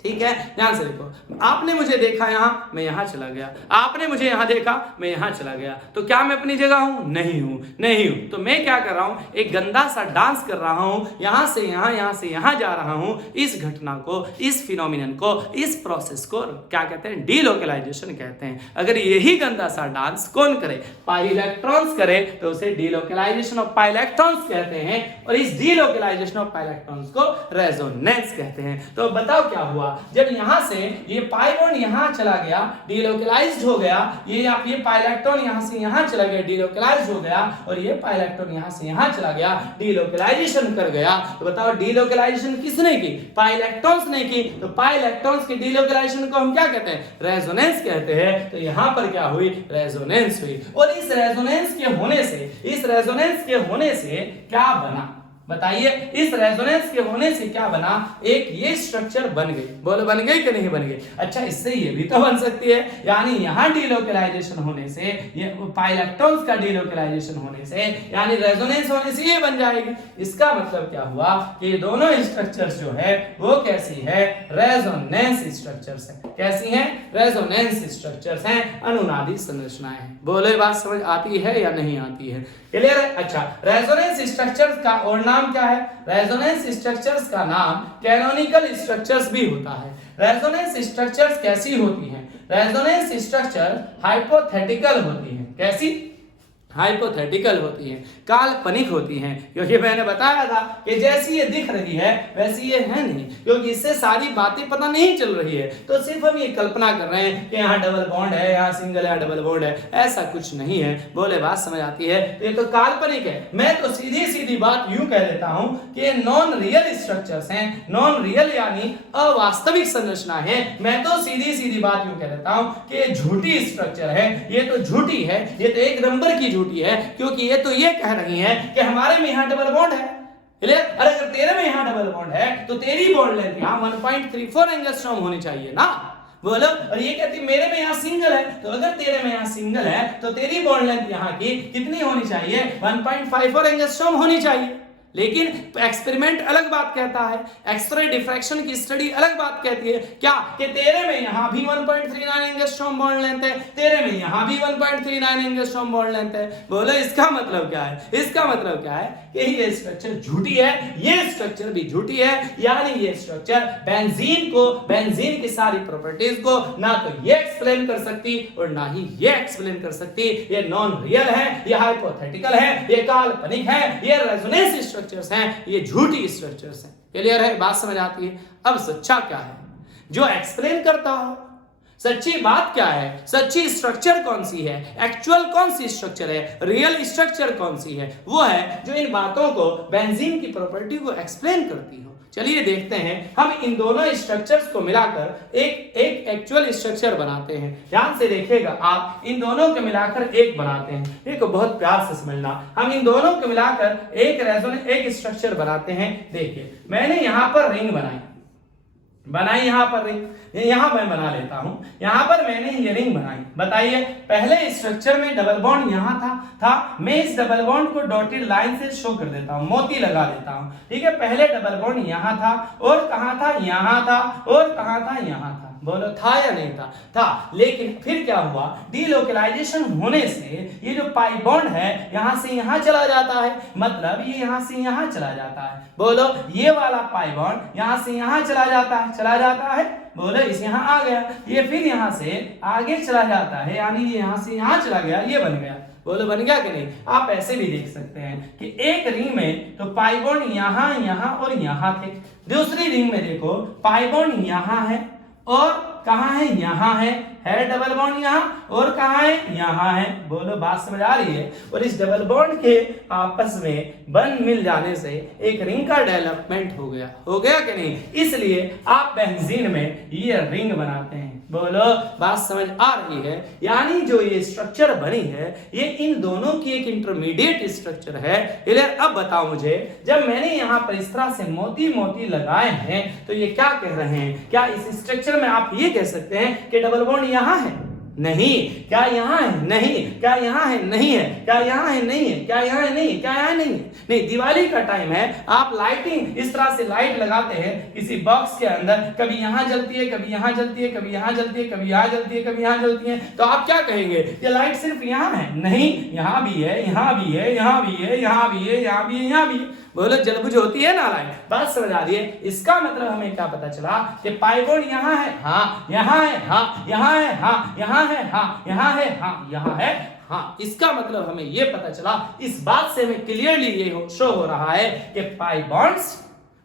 ठीक है, ध्यान से देखो, आपने मुझे देखा यहां, मैं यहां चला गया, आपने मुझे यहां देखा, मैं यहां चला गया, तो क्या मैं अपनी जगह हूं? नहीं हूं, नहीं हूं। तो मैं क्या कर रहा हूं? एक गंदा सा डांस कर रहा हूं, यहां से यहां जा रहा हूं। इस घटना को, इस फिनोमिनन को, इस प्रोसेस को क्या कहते हैं? डीलोकलाइजेशन कहते हैं। अगर यही गंदा सा डांस कौन करे? पाई इलेक्ट्रॉन्स करे, तो उसे डीलोकलाइजेशन ऑफ पाई इलेक्ट्रॉन्स कहते हैं, और इस डीलोकलाइजेशन ऑफ पाई इलेक्ट्रॉन्स को रेजोनेंस कहते हैं। तो बताओ क्या हुआ? जब यहां से ये पाई बॉन्ड यहां चला गया, डीलोकलाइज्ड हो गया, ये पाई इलेक्ट्रॉन यहां से यहां चला गया, डीलोकलाइज्ड हो गया, और ये पाई इलेक्ट्रॉन यहां से यहां चला गया, डीलोकलाइजेशन कर गया। तो बताओ डीलोकलाइजेशन किसने की? पाई इलेक्ट्रॉन्स ने की। तो पाई इलेक्ट्रॉन्स की डीलोकलाइजेशन को हम क्या कहते हैं? रेजोनेंस कहते हैं। तो यहां पर क्या हुई? रेजोनेंस हुई। और इस रेजोनेंस के होने से क्या बना? बताइए, इस रेजोनेंस के होने से क्या बना? एक ये स्ट्रक्चर बन गई। बोलो बन गई कि नहीं बन गई? अच्छा, इससे ये भी तो बन सकती है, यानी यहां डीलोकलाइजेशन होने से, ये पाई इलेक्ट्रॉन्स का डीलोकलाइजेशन होने से, यानी रेजोनेंस होने से ये बन जाएगी। इसका मतलब क्या हुआ कि ये दोनों स्ट्रक्चर्स जो है वो कैसी है? रेजोनेंस स्ट्रक्चर्स है। कैसी हैं? रेजोनेंस स्ट्रक्चर्स हैं, अनुनादी संरचनाएं हैं। बोलो, ये बात समझ आती है या नहीं आती है? क्लियर है? अच्छा, रेजोनेंस स्ट्रक्चर्स का और नाम क्या है? रेजोनेंस स्ट्रक्चर्स का नाम कैनोनिकल स्ट्रक्चर्स भी होता है। रेजोनेंस स्ट्रक्चर्स कैसी होती हैं? रेजोनेंस स्ट्रक्चर हाइपोथेटिकल होती हैं। कैसी? हाइपोथेटिकल होती हैं, काल्पनिक होती हैं, क्योंकि मैंने बताया था कि जैसी ये दिख रही है वैसी ये है नहीं, क्योंकि इससे सारी बातें पता नहीं चल रही है। तो सिर्फ हम ये कल्पना कर रहे हैं कि यहाँ डबल बॉन्ड है, यहाँ सिंगल है, डबल बॉन्ड है, ऐसा कुछ नहीं है। बोले बात समझ आती है? तो ये तो काल्पनिक है। मैं तो सीधी सीधी बात यूं कह देता हूं कि ये नॉन रियल स्ट्रक्चर्स हैं। नॉन रियल यानी अवास्तविक संरचना है। मैं तो सीधी सीधी बात यूं कह देता हूं कि ये झूठी स्ट्रक्चर है, ये तो झूठी है, ये तो एक नंबर की झूठी है, क्योंकि ये तो ये कह रही है कि हमारे में यहां डबल बॉन्ड है। अरे अगर तेरे में यहां डबल बॉन्ड है तो तेरी बॉन्ड लेंथ यहां 1.34 एंगस्ट्रॉम होनी चाहिए ना। बोलो, और ये कहती मेरे में यहां सिंगल है, तो अगर तेरे में यहां सिंगल है तो तेरी बॉन्ड लेंथ यहां की कितनी होनी चाहिए? 1.54 एंगस्ट्रॉम होनी चाहिए। लेकिन एक्सपेरिमेंट अलग बात कहता है, एक्सरे डिफ्रैक्शन की स्टडी अलग बात कहती है। क्या कि तेरे में यहां भी 1.39 एंगस्ट्रॉम बॉन्ड लेंथ है, तेरे में यहां भी 1.39 एंगस्ट्रॉम बॉन्ड लेंथ है। बोलो, इसका मतलब क्या है? इसका मतलब क्या है कि ये स्ट्रक्चर झूठी है, ये स्ट्रक्चर भी झूठी है, यानी ये स्ट्रक्चर बेंजीन की सारी प्रॉपर्टीज को ना तो ये एक्सप्लेन कर सकती और ना ही ये एक्सप्लेन कर सकती। ये नॉन रियल है, ये हाइपोथेटिकल है, ये काल्पनिक है, ये रेजोनेंस स्ट्रक्चर्स हैं, ये झूठी स्ट्रक्चर्स हैं। क्लियर है? बात समझ आती है? अब सच्चा क्या है? जो एक्सप्लेन करता हो। सच्ची बात क्या है? सच्ची स्ट्रक्चर कौन सी है? एक्चुअल कौन सी स्ट्रक्चर है? रियल स्ट्रक्चर कौन सी है? वो है जो इन बातों को, बेंजीन की प्रॉपर्टी को एक्सप्लेन करती हो। चलिए देखते हैं, हम इन दोनों स्ट्रक्चर्स को मिलाकर एक एक्चुअल स्ट्रक्चर बनाते हैं। ध्यान से देखिएगा, आप इन दोनों को मिलाकर एक बनाते हैं। देखो, बहुत प्यार से समझना, हम इन दोनों को मिलाकर एक स्ट्रक्चर बनाते हैं। देखिए, मैंने यहां पर रिंग बनाई, यहां पर रिंग, यहां मैं बना लेता हूं, यहां पर मैंने ये रिंग बनाई। बताइए, पहले स्ट्रक्चर में डबल बॉन्ड यहां था, मैं इस डबल बॉन्ड को डॉटेड लाइन से शो कर देता हूं, मोती लगा देता हूं। ठीक है, पहले डबल बॉन्ड यहां था, और कहां था? यहां था, और कहां था? यहां था। बोलो, था या नहीं था? था। लेकिन फिर क्या हुआ? डीलोकलाइजेशन होने से ये जो पाई बॉन्ड है यहां से यहां चला जाता है, मतलब ये यहां से यहां चला जाता है। बोलो, ये वाला पाई बॉन्ड यहां से यहां चला जाता है। बोलो, इस यहां आ गया, ये फिर यहां से आगे चला जाता है, यानी ये यहां से यहां चला गया, ये बन गया। बोलो, बन गया कि नहीं? आप ऐसे भी देख सकते हैं कि एक रिंग में तो पाई बॉन्ड यहां और यहां थे, दूसरी रिंग में देखो पाई बॉन्ड यहां है और कहाँ है, यहाँ है डबल बॉन्ड यहाँ, और कहाँ है, यहाँ है। बोलो बात समझ आ रही है। और इस डबल बॉन्ड के आपस में बंध मिल जाने से एक रिंग का डेवलपमेंट हो गया कि नहीं? इसलिए आप बेंजीन में ये रिंग बनाते हैं। बोलो बात समझ आ रही है। यानी जो ये स्ट्रक्चर बनी है ये इन दोनों की एक इंटरमीडिएट स्ट्रक्चर है। क्लियर? अब बताओ मुझे, जब मैंने यहाँ पर इस तरह से मोती मोती लगाए हैं तो ये क्या कह रहे हैं? क्या इस स्ट्रक्चर में आप ये कह सकते हैं कि डबल बॉन्ड यहाँ है? नहीं। क्या यहाँ है? नहीं। क्या यहाँ है? नहीं है। क्या यहाँ है? नहीं है। क्या यहाँ है? नहीं है। क्या यहाँ नहीं है? नहीं। दिवाली का टाइम है, आप लाइटिंग इस तरह से लाइट लगाते हैं किसी बॉक्स के अंदर, कभी यहाँ जलती है, कभी यहाँ जलती है, कभी यहाँ जलती है, कभी यहाँ जलती है, कभी यहाँ जलती है, तो आप क्या कहेंगे? ये लाइट सिर्फ यहाँ है? नहीं, यहाँ भी है, यहाँ भी है, यहाँ भी है, यहाँ भी है, यहाँ भी है, यहाँ भी है। बोलो जलबुझ होती है ना लाइट। बात समझ आ रही है? इसका मतलब हमें क्या पता चला कि पाई बॉन्ड यहाँ है, हाँ यहाँ है, हाँ यहाँ है, हाँ यहाँ है, हाँ यहाँ है, हाँ यहाँ है, हाँ। इसका मतलब हमें यह पता चला, इस बात से हमें क्लियरली ये शो हो रहा है कि पाई बॉन्ड्स,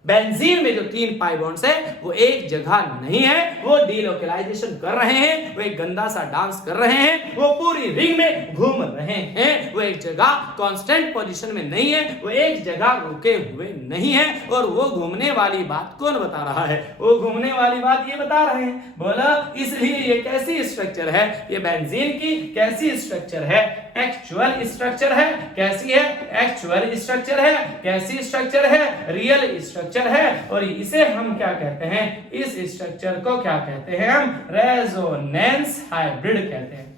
बेंजीन में जो 3 पाई बॉन्ड्स है वो एक जगह नहीं है, वो डीलोकलाइजेशन कर रहे हैं, वो एक गंदा सा डांस कर रहे हैं, वो पूरी रिंग में घूम रहे हैं, वो एक जगह कांस्टेंट पोजीशन में नहीं है, वो एक जगह रुके हुए नहीं है। और वो घूमने वाली बात कौन बता रहा है? वो घूमने वाली बात ये बता रहे हैं। बोला इसलिए ये कैसी स्ट्रक्चर है? ये बेंजीन की कैसी स्ट्रक्चर है? एक्चुअल स्ट्रक्चर है। कैसी है? एक्चुअल स्ट्रक्चर है। कैसी स्ट्रक्चर है? रियल स्ट्रक्चर है। और इसे हम क्या कहते हैं? इस स्ट्रक्चर को क्या कहते हैं? हम रेजोनेंस हाइब्रिड कहते हैं।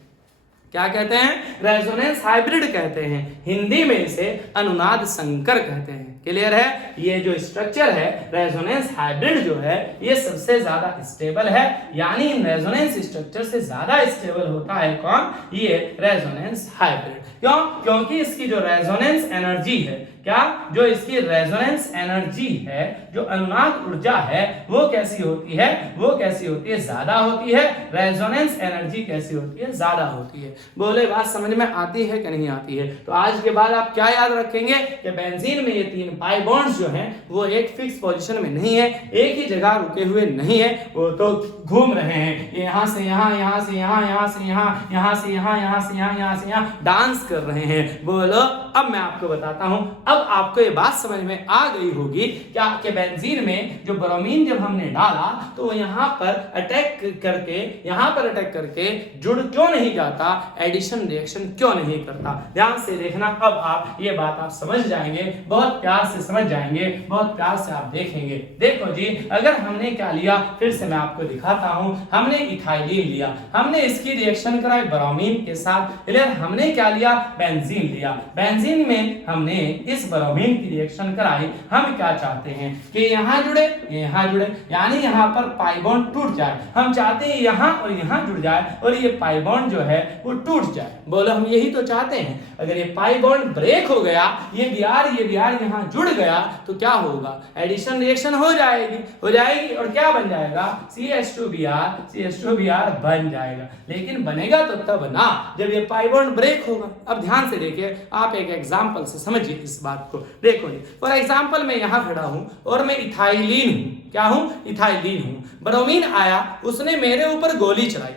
क्या कहते हैं? रेजोनेंस हाइब्रिड कहते हैं। हिंदी में इसे अनुनाद संकर कहते हैं। क्लियर है? ये जो स्ट्रक्चर है रेजोनेंस हाइब्रिड जो है ये सबसे ज्यादा स्टेबल है। यानी रेजोनेंस स्ट्रक्चर से ज्यादा स्टेबल होता है कौन? ये रेजोनेंस हाइब्रिड। क्यों? क्योंकि इसकी जो रेजोनेंस एनर्जी है, क्या जो इसकी रेजोनेंस एनर्जी है, जो अनुनाद ऊर्जा है, वो कैसी होती है? वो कैसी होती है? ज्यादा होती है। रेजोनेंस एनर्जी कैसी होती है? ज्यादा होती है। बोले बात समझ में आती है कि नहीं आती है? तो आज के बाद आप क्या याद रखेंगे कि बेंजीन में ये 3 पाई बॉन्ड्स जो हैं वो एक फिक्स पोजीशन में नहीं है, एक ही जगह रुके हुए नहीं है, वो तो घूम रहे हैं। ये यहाँ से यहाँ, यहाँ से यहाँ, यहाँ से यहाँ, यहाँ से यहाँ, यहाँ से यहाँ, यहाँ से यहाँ डांस कर रहे हैं। बोलो अब मैं आपको बताता हूं। अब आपको ये बात समझ में आ गई होगी क्या कि बेंजीन में जो ब्रोमीन जब हमने डाला तो यहाँ पर अटैक करके जुड़ क्यों नहीं जाता? एडिशन रिएक्शन क्यों नहीं करता? ध्यान से देखना। अब आप ये बात आप समझ जाएंगे, बहुत प्यार से समझ जाएंगे, बहुत प्यार से आप देखेंगे। देखो जी, अगर हमने क्या लिया, फिर से मैं आपको दिखाता हूं। हमने इथाइलिन लिया, हमने इसकी रिएक्शन कराई ब्रोमीन के साथ। हमने क्या लिया? बेंजीन लिया। बेंजीन में हमने इस ब्रोमीन की रिएक्शन कराई। हम क्या चाहते हैं कि यहाँ जुड़े, यहाँ जुड़े, यानी यहाँ पर पाई बॉन्ड टूट जाए। हम चाहते हैं यहाँ और यहाँ जुड़ जाए और ये पाई बॉन्ड जो है वो टूट जाए। बोलो हम यही तो चाहते हैं। अगर ये पाई बॉन्ड ब्रेक हो गया, ये Br यहाँ जुड़ गया तो क्या होगा? एडिशन रिएक्शन हो जाएगी और क्या बन जाएगा? CH2Br बन जाएगा। लेकिन बनेगा तो तब ना जब ये पाई बॉन्ड ब्रेक होगा। अब ध्यान से देखिए, आप एक एग्जांपल से समझिए इस बात को। देखो जी, फॉर एग्जांपल मैं यहाँ खड़ा हूँ और मैं इथाइलिन हूँ। क्या हूँ? इथाइलिन हूँ। ब्रोमीन आया, उसने मेरे ऊपर गोली चलाई।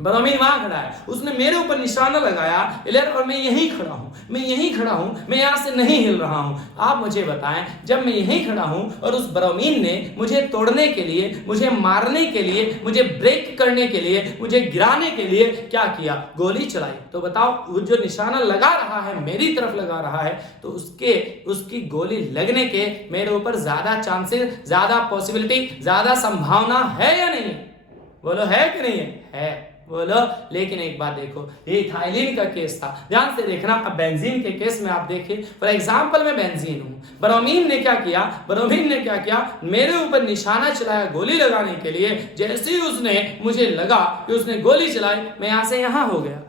ब्रोमीन वहां खड़ा है, उसने मेरे ऊपर निशाना लगाया और मैं यहीं खड़ा हूं, मैं यहां से नहीं हिल रहा हूं। आप मुझे बताएं, जब मैं यहीं खड़ा हूं और उस ब्रोमीन ने मुझे तोड़ने के लिए, मुझे मारने के लिए, मुझे ब्रेक करने के लिए, मुझे गिराने के लिए क्या किया? गोली चलाई। तो बताओ, वो जो निशाना लगा रहा है, मेरी तरफ लगा रहा है, तो उसकी गोली लगने के मेरे ऊपर ज्यादा चांसेस, ज्यादा पॉसिबिलिटी, ज्यादा संभावना है या नहीं? बोलो है कि नहीं है? बोलो। लेकिन एक बात देखो, ये इथाइलिन का केस था, ध्यान से देखना। अब बेंजीन के केस में आप देखिए, फॉर एग्जांपल मैं बेंजीन हूं, ब्रोमीन ने क्या किया? मेरे ऊपर निशाना चलाया गोली लगाने के लिए। जैसे ही उसने मुझे लगा कि उसने गोली चलाई, मैं यहां से यहां हो गया।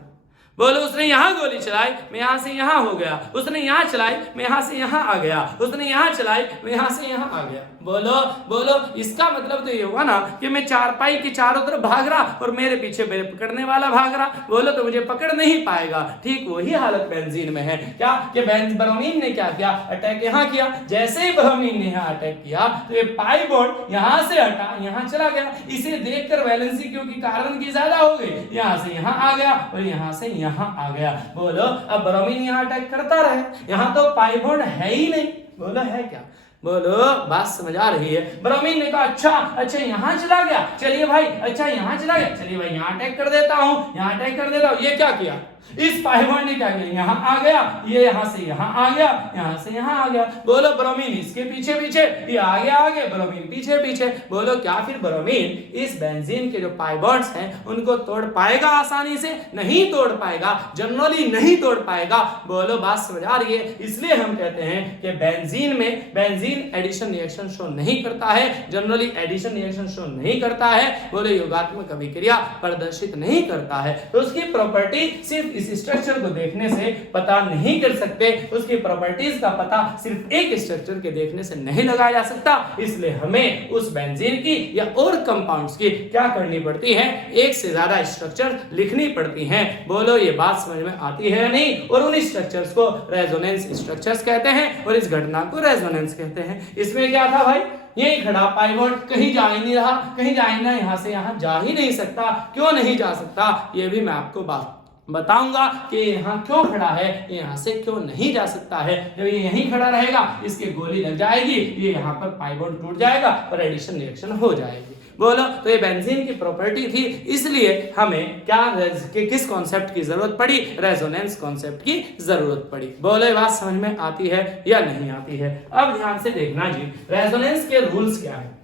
बोलो, उसने यहाँ गोली चलाई, मैं यहाँ से यहाँ हो गया। उसने यहाँ चलाई, मैं यहाँ से यहाँ आ गया। उसने यहाँ चलाई, मैं यहाँ से यहाँ आ गया। बोलो बोलो, इसका मतलब तो ये होगा ना कि मैं चारपाई के चारों तरफ भाग रहा और मेरे पीछे मेरे पकड़ने वाला भाग रहा, बोलो तो मुझे पकड़ नहीं पाएगा। ठीक वही हालत बेंजीन में है। क्या कि ब्रोमीन ने क्या किया, अटैक यहाँ किया। जैसे ही ब्रोमीन ने यहाँ अटैक किया तो ये पाई बॉन्ड यहाँ से हटा यहाँ चला गया। इसे देखकर वैलेंसी क्योंकि कार्बन की ज्यादा हो गई, यहाँ से यहाँ आ गया और यहाँ से यहाँ आ गया। बोलो अब ब्रोमीन यहाँ अटैक करता रहे, यहाँ तो पाई बॉन्ड है ही नहीं। बोलो है क्या, बोलो बात समझ आ रही है। ब्रोमीन ने कहा अच्छा यहाँ चला गया, चलिए भाई अच्छा यहाँ चला गया, चलिए भाई यहाँ अटैक कर देता हूँ, यहाँ अटैक कर देता हूँ। ये क्या किया, इस पाई बॉन्ड ने क्या किया, यहाँ आ गया, ये यहाँ से यहाँ आ गया, यहाँ से यहाँ आ गया। बोलो ब्रोमीन इसके पीछे पीछे, ये आगे आगे, ब्रोमीन पीछे पीछे। बोलो क्या फिर ब्रोमीन इस बेंजीन के जो पाई बॉन्ड्स हैं उनको तोड़ पाएगा आसानी से? नहीं तोड़ पाएगा, जनरली नहीं तोड़ पाएगा। बोलो बात समझ आ रही है। इसलिए हम कहते हैं कि बेंजीन में बेंजीन एडिशन रिएक्शन शो नहीं करता है, जनरली एडिशन रिएक्शन शो नहीं करता है। बोलो योगात्मक अभिक्रिया प्रदर्शित नहीं करता है। तो उसकी प्रॉपर्टी सिर्फ इस स्ट्रक्चर को देखने से पता नहीं कर सकते, उसकी प्रॉपर्टीज का पता सिर्फ एक स्ट्रक्चर के देखने से नहीं लगाया जा सकता। इसलिए हमें उस बेंजीन की या और कंपाउंड्स की क्या करनी पड़ती है, एक से ज्यादा स्ट्रक्चर लिखनी पड़ती हैं। बोलो ये बात समझ में आती है या नहीं? और उन स्ट्रक्चर्स को रेजोनेंस स्ट्रक्चर्स कहते हैं और इस घटना को रेजोनेंस कहते हैं। इसमें क्या था भाई, यही खड़ा पाई बॉन्ड कहीं जा ही नहीं रहा, कहीं जा ही ना, यहाँ से यहाँ जा ही नहीं सकता। क्यों नहीं जा सकता ये भी मैं आपको बात बताऊंगा कि यहाँ क्यों खड़ा है, यहाँ से क्यों नहीं जा सकता है। जब ये यहीं खड़ा रहेगा इसके गोली लग जाएगी, ये यहाँ पर पाई बॉन्ड टूट जाएगा और एडिशन रिएक्शन हो जाएगी। बोलो तो ये बेंजीन की प्रॉपर्टी थी, इसलिए हमें क्या किस कॉन्सेप्ट की जरूरत पड़ी, रेजोनेंस कॉन्सेप्ट की जरूरत पड़ी। बोलो ये बात समझ में आती है या नहीं आती है? अब ध्यान से देखना जी, रेजोनेंस के रूल्स क्या है।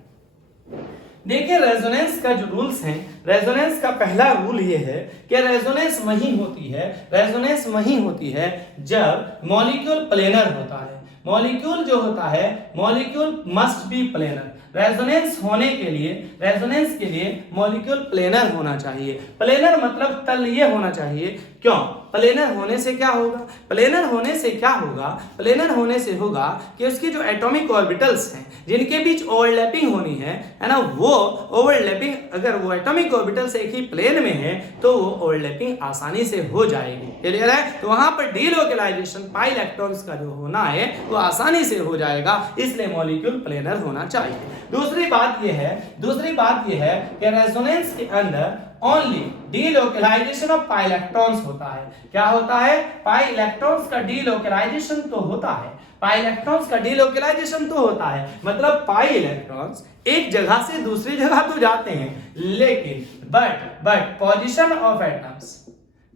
देखिए रेजोनेंस का जो रूल्स हैं, रेजोनेंस का पहला रूल ये है कि रेजोनेंस वही होती है, रेजोनेंस वही होती है जब मॉलिक्यूल प्लेनर होता है। मॉलिक्यूल जो होता है, molecule must be planar. Resonance होने के लिए, रेजोनेंस के लिए मॉलिक्यूल प्लेनर होना चाहिए। प्लेनर मतलब तलीय होना चाहिए। क्यों? प्लेनर होने से क्या होगा, प्लेनर होने से क्या होगा, प्लेनर होने से होगा कि उसकी जो एटॉमिक ऑर्बिटल्स हैं जिनके बीच ओवरलैपिंग होनी है ना, वो ओवरलैपिंग, अगर वो एटॉमिक ऑर्बिटल्स एक ही प्लेन में है तो वो ओवरलैपिंग आसानी से हो जाएगी। क्लियर है? तो वहां पर डीलोकलाइजेशन पाई इलेक्ट्रॉन्स का जो होना है वो आसानी से हो जाएगा, इसलिए मॉलिक्यूल प्लेनर होना चाहिए। दूसरी बात यह है कि रेजोनेंस के अंदर only delocalisation of pi electrons होता है। क्या होता है? पाई इलेक्ट्रॉन्स का डीलोकलाइजेशन तो होता है, पाई इलेक्ट्रॉन्स का डीलोकलाइजेशन तो होता है, मतलब पाई इलेक्ट्रॉन्स एक जगह से दूसरी जगह तो जाते हैं, लेकिन but position of atoms,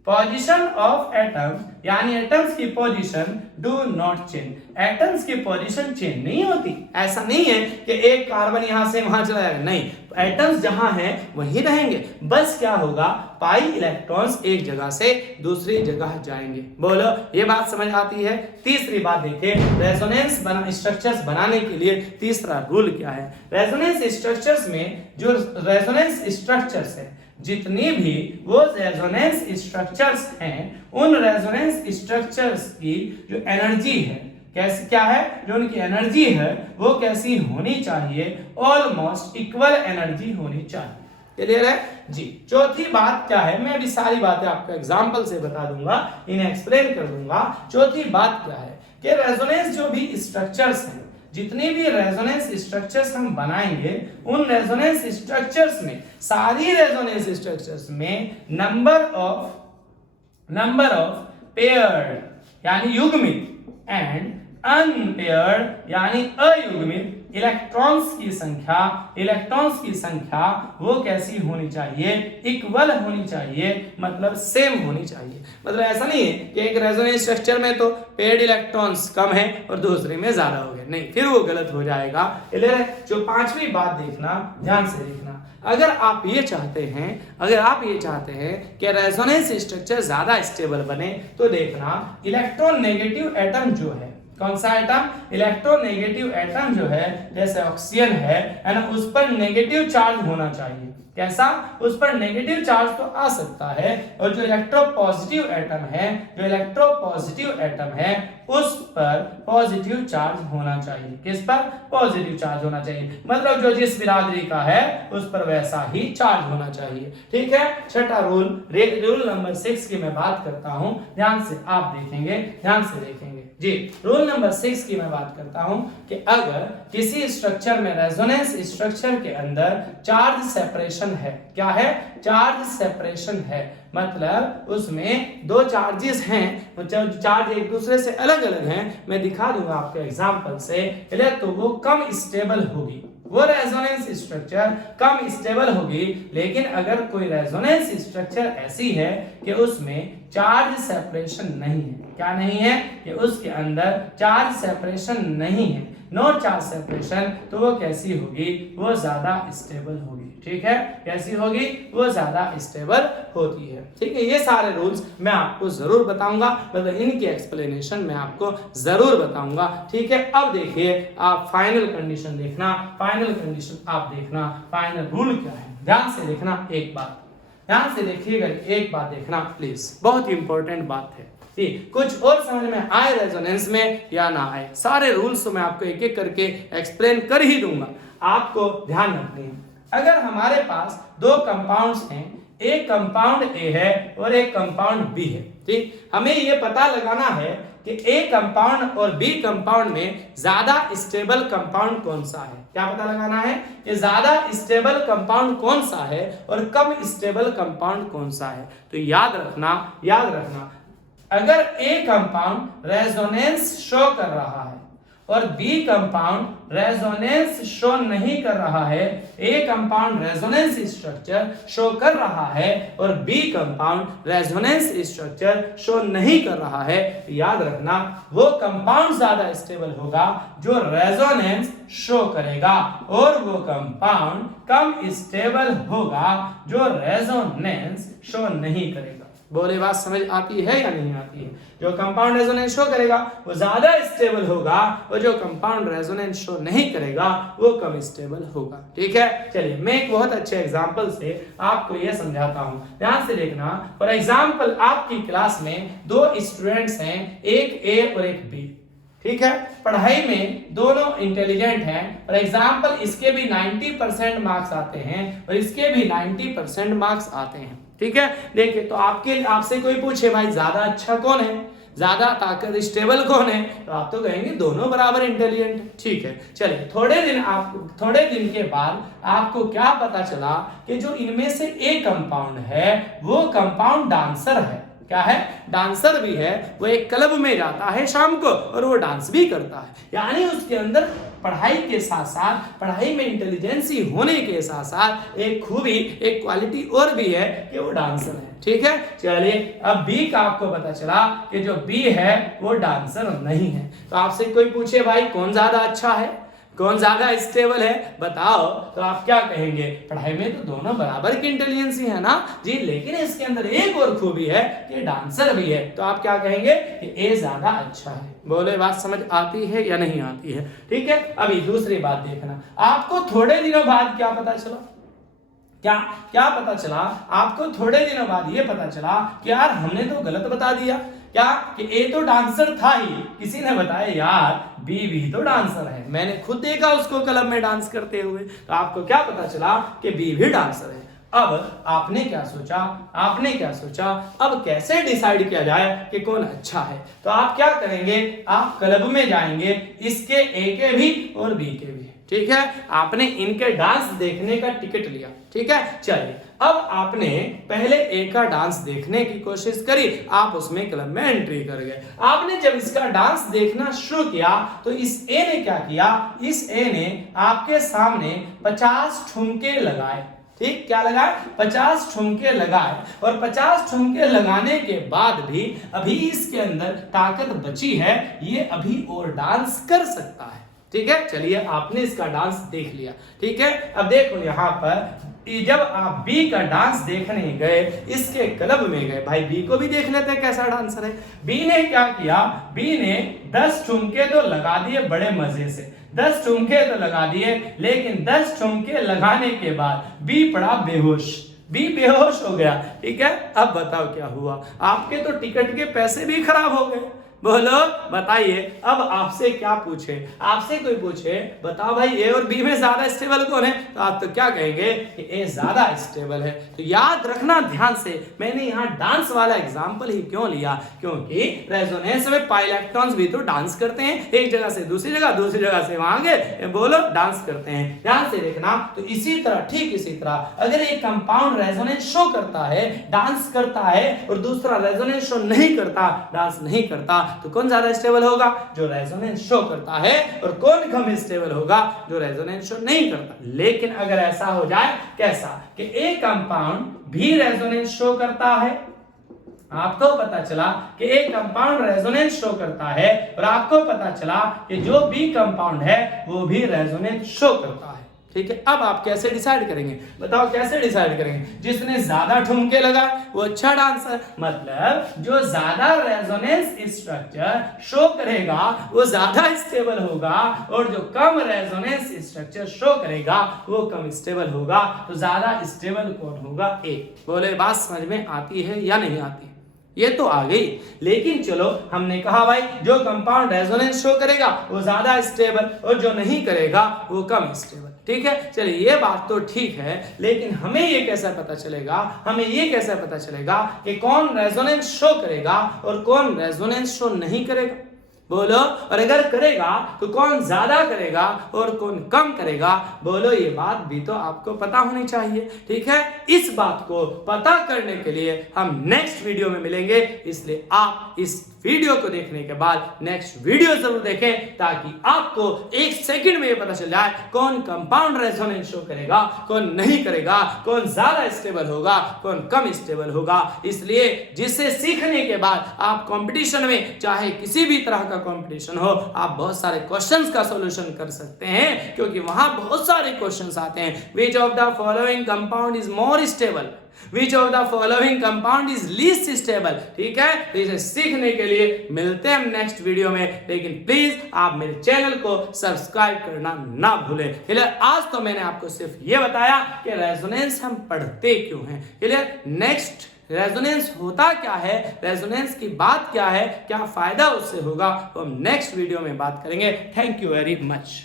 position of atom यानी एटम्स की position do not change. Atoms की पोजीशन चेंज नहीं होती। ऐसा नहीं है कि एक कार्बन यहां से वहां चला जाएगा, नहीं, एटम्स जहां हैं वहीं रहेंगे। बस क्या होगा, पाई इलेक्ट्रॉन्स एक जगह से दूसरी जगह जाएंगे। बोलो ये बात समझ आती है? तीसरी बात देखिए, रेजोनेंस स्ट्रक्चर्स बनाने के लिए तीसरा रूल क्या है। रेजोनेंस स्ट्रक्चर्स में जो रेजोनेंस स्ट्रक्चर्स है, जितनी भी वो रेजोनेंस स्ट्रक्चर्स हैं, उन रेजोनेंस स्ट्रक्चर्स की जो एनर्जी है, कैसी क्या है, जो उनकी एनर्जी है वो कैसी होनी चाहिए, ऑलमोस्ट इक्वल एनर्जी होनी चाहिए। क्लियर है जी? चौथी बात क्या है, मैं अभी सारी बातें आपको एग्जांपल से बता दूंगा, इन्हें एक्सप्लेन कर दूंगा। चौथी बात क्या है कि रेजोनेंस जो भी स्ट्रक्चर्स हैं, जितने भी रेजोनेंस स्ट्रक्चर्स हम बनाएंगे, उन रेजोनेंस स्ट्रक्चर्स में, सारी रेजोनेंस स्ट्रक्चर्स में नंबर ऑफ पेयर्ड यानी युग्मित एंड अनपेयर्ड यानी अयुग्मित इलेक्ट्रॉन्स की संख्या वो कैसी होनी चाहिए, इक्वल होनी चाहिए, मतलब सेम होनी चाहिए। मतलब ऐसा नहीं है कि एक रेजोनेंस स्ट्रक्चर में तो पेयर्ड इलेक्ट्रॉन्स कम है और दूसरे में ज्यादा हो गए, नहीं, फिर वो गलत हो जाएगा। जो पांचवी बात देखना, ध्यान से देखना, अगर आप ये चाहते हैं कि रेजोनेंस स्ट्रक्चर ज्यादा स्टेबल बने, तो देखना इलेक्ट्रोनेगेटिव एटम जो है, कौन सा एटम, इलेक्ट्रोनेगेटिव एटम जो है, जैसे ऑक्सीजन है ना, उस पर नेगेटिव चार्ज होना चाहिए। कैसा? उस पर नेगेटिव चार्ज तो आ सकता है, और जो इलेक्ट्रोपॉजिटिव एटम है उस पर पॉजिटिव चार्ज होना चाहिए। किस पर? पॉजिटिव चार्ज होना चाहिए, मतलब जो जिस बिरादरी का है उस पर वैसा ही चार्ज होना चाहिए। ठीक है। छठा रूल नंबर 6 की मैं बात करता हूं, ध्यान से आप देखेंगे, ध्यान से देखेंगे जी। रूल नंबर 6 की मैं बात करता हूं कि अगर किसी स्ट्रक्चर में, रेजोनेंस स्ट्रक्चर के अंदर चार्ज सेपरेशन है, क्या है? चार्ज सेपरेशन है, मतलब उसमें दो चार्जेस हैं, चार्ज एक दूसरे से अलग अलग हैं, मैं दिखा दूंगा आपको एग्जांपल से, तो वो कम स्टेबल होगी, वो रेजोनेंस स्ट्रक्चर कम स्टेबल होगी। लेकिन अगर कोई रेजोनेंस स्ट्रक्चर ऐसी है कि उसमें चार्ज सेपरेशन नहीं है, क्या नहीं है? कि उसके अंदर चार्ज सेपरेशन नहीं है, नो चार्ज सेपरेशन, तो वो कैसी होगी? वो ज्यादा स्टेबल होगी। ठीक है, कैसी होगी? वो ज्यादा स्टेबल होती है। ठीक है, ये सारे रूल्स मैं आपको जरूर बताऊंगा, मतलब इनकी एक्सप्लेनेशन मैं आपको जरूर बताऊंगा। ठीक है, अब देखिए आप फाइनल कंडीशन देखना, फाइनल कंडीशन आप देखना, फाइनल रूल क्या है, ध्यान से देखना। एक बात ध्यान से देखिएगा, एक बात देखना प्लीज, बहुत ही इंपॉर्टेंट बात है। कुछ और समझ में आए रेजोनेंस में या ना आए, सारे रूल्स तो मैं आपको एक एक करके एक्सप्लेन कर ही दूंगा, आपको ध्यान रखनी है। अगर हमारे पास दो कंपाउंड्स हैं, एक कंपाउंड ए है और एक कंपाउंड बी है, ठीक, हमें ये पता लगाना है कि ए कंपाउंड और बी कंपाउंड में ज्यादा स्टेबल कंपाउंड कौन सा है। क्या पता लगाना है कि ज्यादा स्टेबल कंपाउंड कौन सा है और कम स्टेबल कंपाउंड कौन सा है। तो याद रखना अगर ए कंपाउंड रेजोनेंस शो कर रहा है और बी कंपाउंड रेजोनेंस शो नहीं कर रहा है, A compound resonance structure show कर रहा है और B compound resonance structure show नहीं कर रहा है, याद रखना वो कंपाउंड ज्यादा स्टेबल होगा जो रेजोनेंस शो करेगा, और वो कंपाउंड कम स्टेबल होगा जो रेजोनेंस शो नहीं करेगा। बोले बात समझ आती है या नहीं आती है? जो कंपाउंड रेजोनेंस शो करेगा वो ज्यादा स्टेबल होगा, और जो कंपाउंड रेजोनेंस शो नहीं करेगा वो कम स्टेबल होगा। ठीक है, चलिए मैं एक बहुत अच्छे एग्जांपल से आपको ये समझाता हूं, ध्यान से देखना। फॉर एग्जांपल आपकी क्लास में दो स्टूडेंट्स हैं, एक ए और एक बी, ठीक है, पढ़ाई में दोनों इंटेलिजेंट हैं। फॉर एग्जांपल इसके भी 90% मार्क्स आते हैं और इसके भी 90% मार्क्स आते हैं। ठीक है, देखिए तो आपसे कोई पूछे भाई ज्यादा अच्छा कौन है, ज्यादा ताकत स्टेबल कौन है, तो आप तो कहेंगे दोनों बराबर इंटेलिजेंट। ठीक है, चलिए थोड़े दिन के बाद आपको क्या पता चला कि जो इनमें से एक कंपाउंड है वो कंपाउंड डांसर है। क्या है? डांसर भी है, वो एक क्लब में जाता है शाम को और वो डांस भी करता है, यानी उसके अंदर पढ़ाई के साथ साथ, पढ़ाई में इंटेलिजेंसी होने के साथ साथ एक खूबी, एक क्वालिटी और भी है कि वो डांसर है। ठीक है, चलिए अब बी का आपको पता चला कि जो बी है वो डांसर नहीं है। तो आपसे कोई पूछे भाई कौन ज्यादा अच्छा है, कौन ज्यादा स्टेबल है, बताओ, तो आप क्या कहेंगे? पढ़ाई में तो दोनों बराबर की इंटेलिजेंसी है ना जी, लेकिन इसके अंदर एक और खूबी है कि डांसर भी है। तो आप क्या कहेंगे कि ए ज्यादा अच्छा है। बोले बात समझ आती है या नहीं आती है? ठीक है, अभी दूसरी बात देखना, आपको थोड़े दिनों बाद क्या पता चला, क्या पता चला? आपको थोड़े दिनों बाद ये पता चला कि यार हमने तो गलत बता दिया, क्या कि ए तो डांसर था ही, किसी ने बताया यार बी भी तो डांसर है, मैंने खुद देखा उसको क्लब में डांस करते हुए। तो आपको क्या पता चला कि बी भी डांसर है। अब आपने क्या सोचा, अब कैसे डिसाइड किया जाए कि कौन अच्छा है? तो आप क्या करेंगे, आप क्लब में जाएंगे, इसके ए के भी और बी के भी। ठीक है, आपने इनके डांस देखने का टिकट लिया। ठीक है, चलिए अब आपने पहले ए का डांस देखने की कोशिश करी, आप उसमें क्लब में एंट्री कर गए। आपने जब इसका डांस देखना शुरू किया तो इस ए ने क्या किया, इस ए ने आपके सामने 50 ठुमके लगाए। ठीक, क्या लगाए? 50 ठुमके लगाए, और 50 ठुमके लगाने के बाद भी अभी इसके अंदर ताकत बची है, ये अभी और डांस कर सकता है। ठीक है, चलिए आपने इसका डांस देख लिया। ठीक है, अब देखो यहाँ पर जब आप बी का डांस देखने गए, इसके क्लब में गए, भाई बी को भी देख लेते हैं कैसा डांसर है। बी ने क्या किया, बी ने 10 ठुमके तो लगा दिए बड़े मजे से, 10 ठुमके तो लगा दिए, लेकिन 10 ठुमके लगाने के बाद बी पड़ा बेहोश, बी बेहोश हो गया। ठीक है, अब बताओ क्या हुआ, आपके तो टिकट के पैसे भी खराब हो गए। बोलो बताइए, अब आपसे क्या पूछे, आपसे कोई पूछे बताओ भाई ए और बी में ज्यादा स्टेबल कौन है, तो आप तो क्या कहेंगे कि ए ज्यादा स्टेबल है। तो याद रखना ध्यान से, मैंने यहाँ डांस वाला एग्जांपल ही क्यों लिया, क्योंकि रेजोनेंस में पाई इलेक्ट्रॉन्स भी तो डांस करते हैं, एक जगह से दूसरी जगह, दूसरी जगह से वहां आगे, बोलो डांस करते हैं। ध्यान से देखना, तो इसी तरह, ठीक इसी तरह अगर एक कंपाउंड रेजोनेंस शो करता है, डांस करता है, और दूसरा रेजोनेंस शो नहीं करता, डांस नहीं करता, तो कौन ज्यादा स्टेबल होगा, जो रेजोनेंस शो करता है, और कौन कम स्टेबल होगा, जो रेजोनेंस शो नहीं करता। लेकिन अगर ऐसा हो जाए, कैसा कि एक कंपाउंड भी रेजोनेंस शो करता है, आपको पता चला कि एक कंपाउंड रेजोनेंस शो करता है, और आपको पता चला कि जो बी कंपाउंड है वो भी रेजोनेंस शो करता है। ठीक है, अब आप कैसे डिसाइड करेंगे, बताओ कैसे डिसाइड करेंगे। जिसने ज्यादा ठुमके लगाए वो अच्छा डांसर, मतलब जो ज्यादा रेजोनेंस स्ट्रक्चर शो करेगा वो ज्यादा स्टेबल होगा, और जो कम रेजोनेंस स्ट्रक्चर शो करेगा वो कम स्टेबल होगा। तो ज्यादा स्टेबल कौन होगा, ए। बोले बात समझ में आती है या नहीं आती, ये तो आ गई। लेकिन चलो हमने कहा भाई जो कंपाउंड रेजोनेंस शो करेगा वो ज्यादा स्टेबल, और जो नहीं करेगा वो कम स्टेबल। ठीक है, चलिए ये बात तो ठीक है, लेकिन हमें ये कैसे पता चलेगा, हमें ये कैसे पता चलेगा कि कौन रेजोनेंस शो करेगा और कौन रेजोनेंस शो नहीं करेगा, बोलो। और अगर करेगा तो कौन ज्यादा करेगा और कौन कम करेगा, बोलो। ये बात भी तो आपको पता होनी चाहिए। ठीक है, इस बात को पता करने के लिए हम नेक्स्ट वीडियो में मिलेंगे, इसलिए आप इस वीडियो को देखने के बाद नेक्स्ट वीडियो जरूर देखें, ताकि आपको 1 सेकंड में ये पता चल जाए कौन कंपाउंड रेजोनेंस शो करेगा, कौन नहीं करेगा, कौन ज्यादा स्टेबल होगा, कौन कम स्टेबल होगा। इसलिए जिसे सीखने के बाद आप कंपटीशन में, चाहे किसी भी तरह का कंपटीशन हो, आप बहुत सारे क्वेश्चंस का सॉल्यूशन कर सकते हैं, क्योंकि वहां बहुत सारे क्वेश्चंस आते हैं। Which of the following compound is more stable, Which of the following compound is least stable। ठीक है, तो इसे सीखने के लिए मिलते हैं हम नेक्स्ट वीडियो में, लेकिन प्लीज आप मेरे चैनल को सब्सक्राइब करना ना भूलें। क्लियर, आज तो मैंने आपको सिर्फ ये बताया कि रेजोनेंस हम पढ़ते क्यों हैं। क्लियर, नेक्स्ट रेजोनेंस होता क्या है, रेजोनेंस की बात क्या है, क्या फायदा उससे होगा, तो हम नेक्स्ट वीडियो में बात करेंगे। Thank you very much.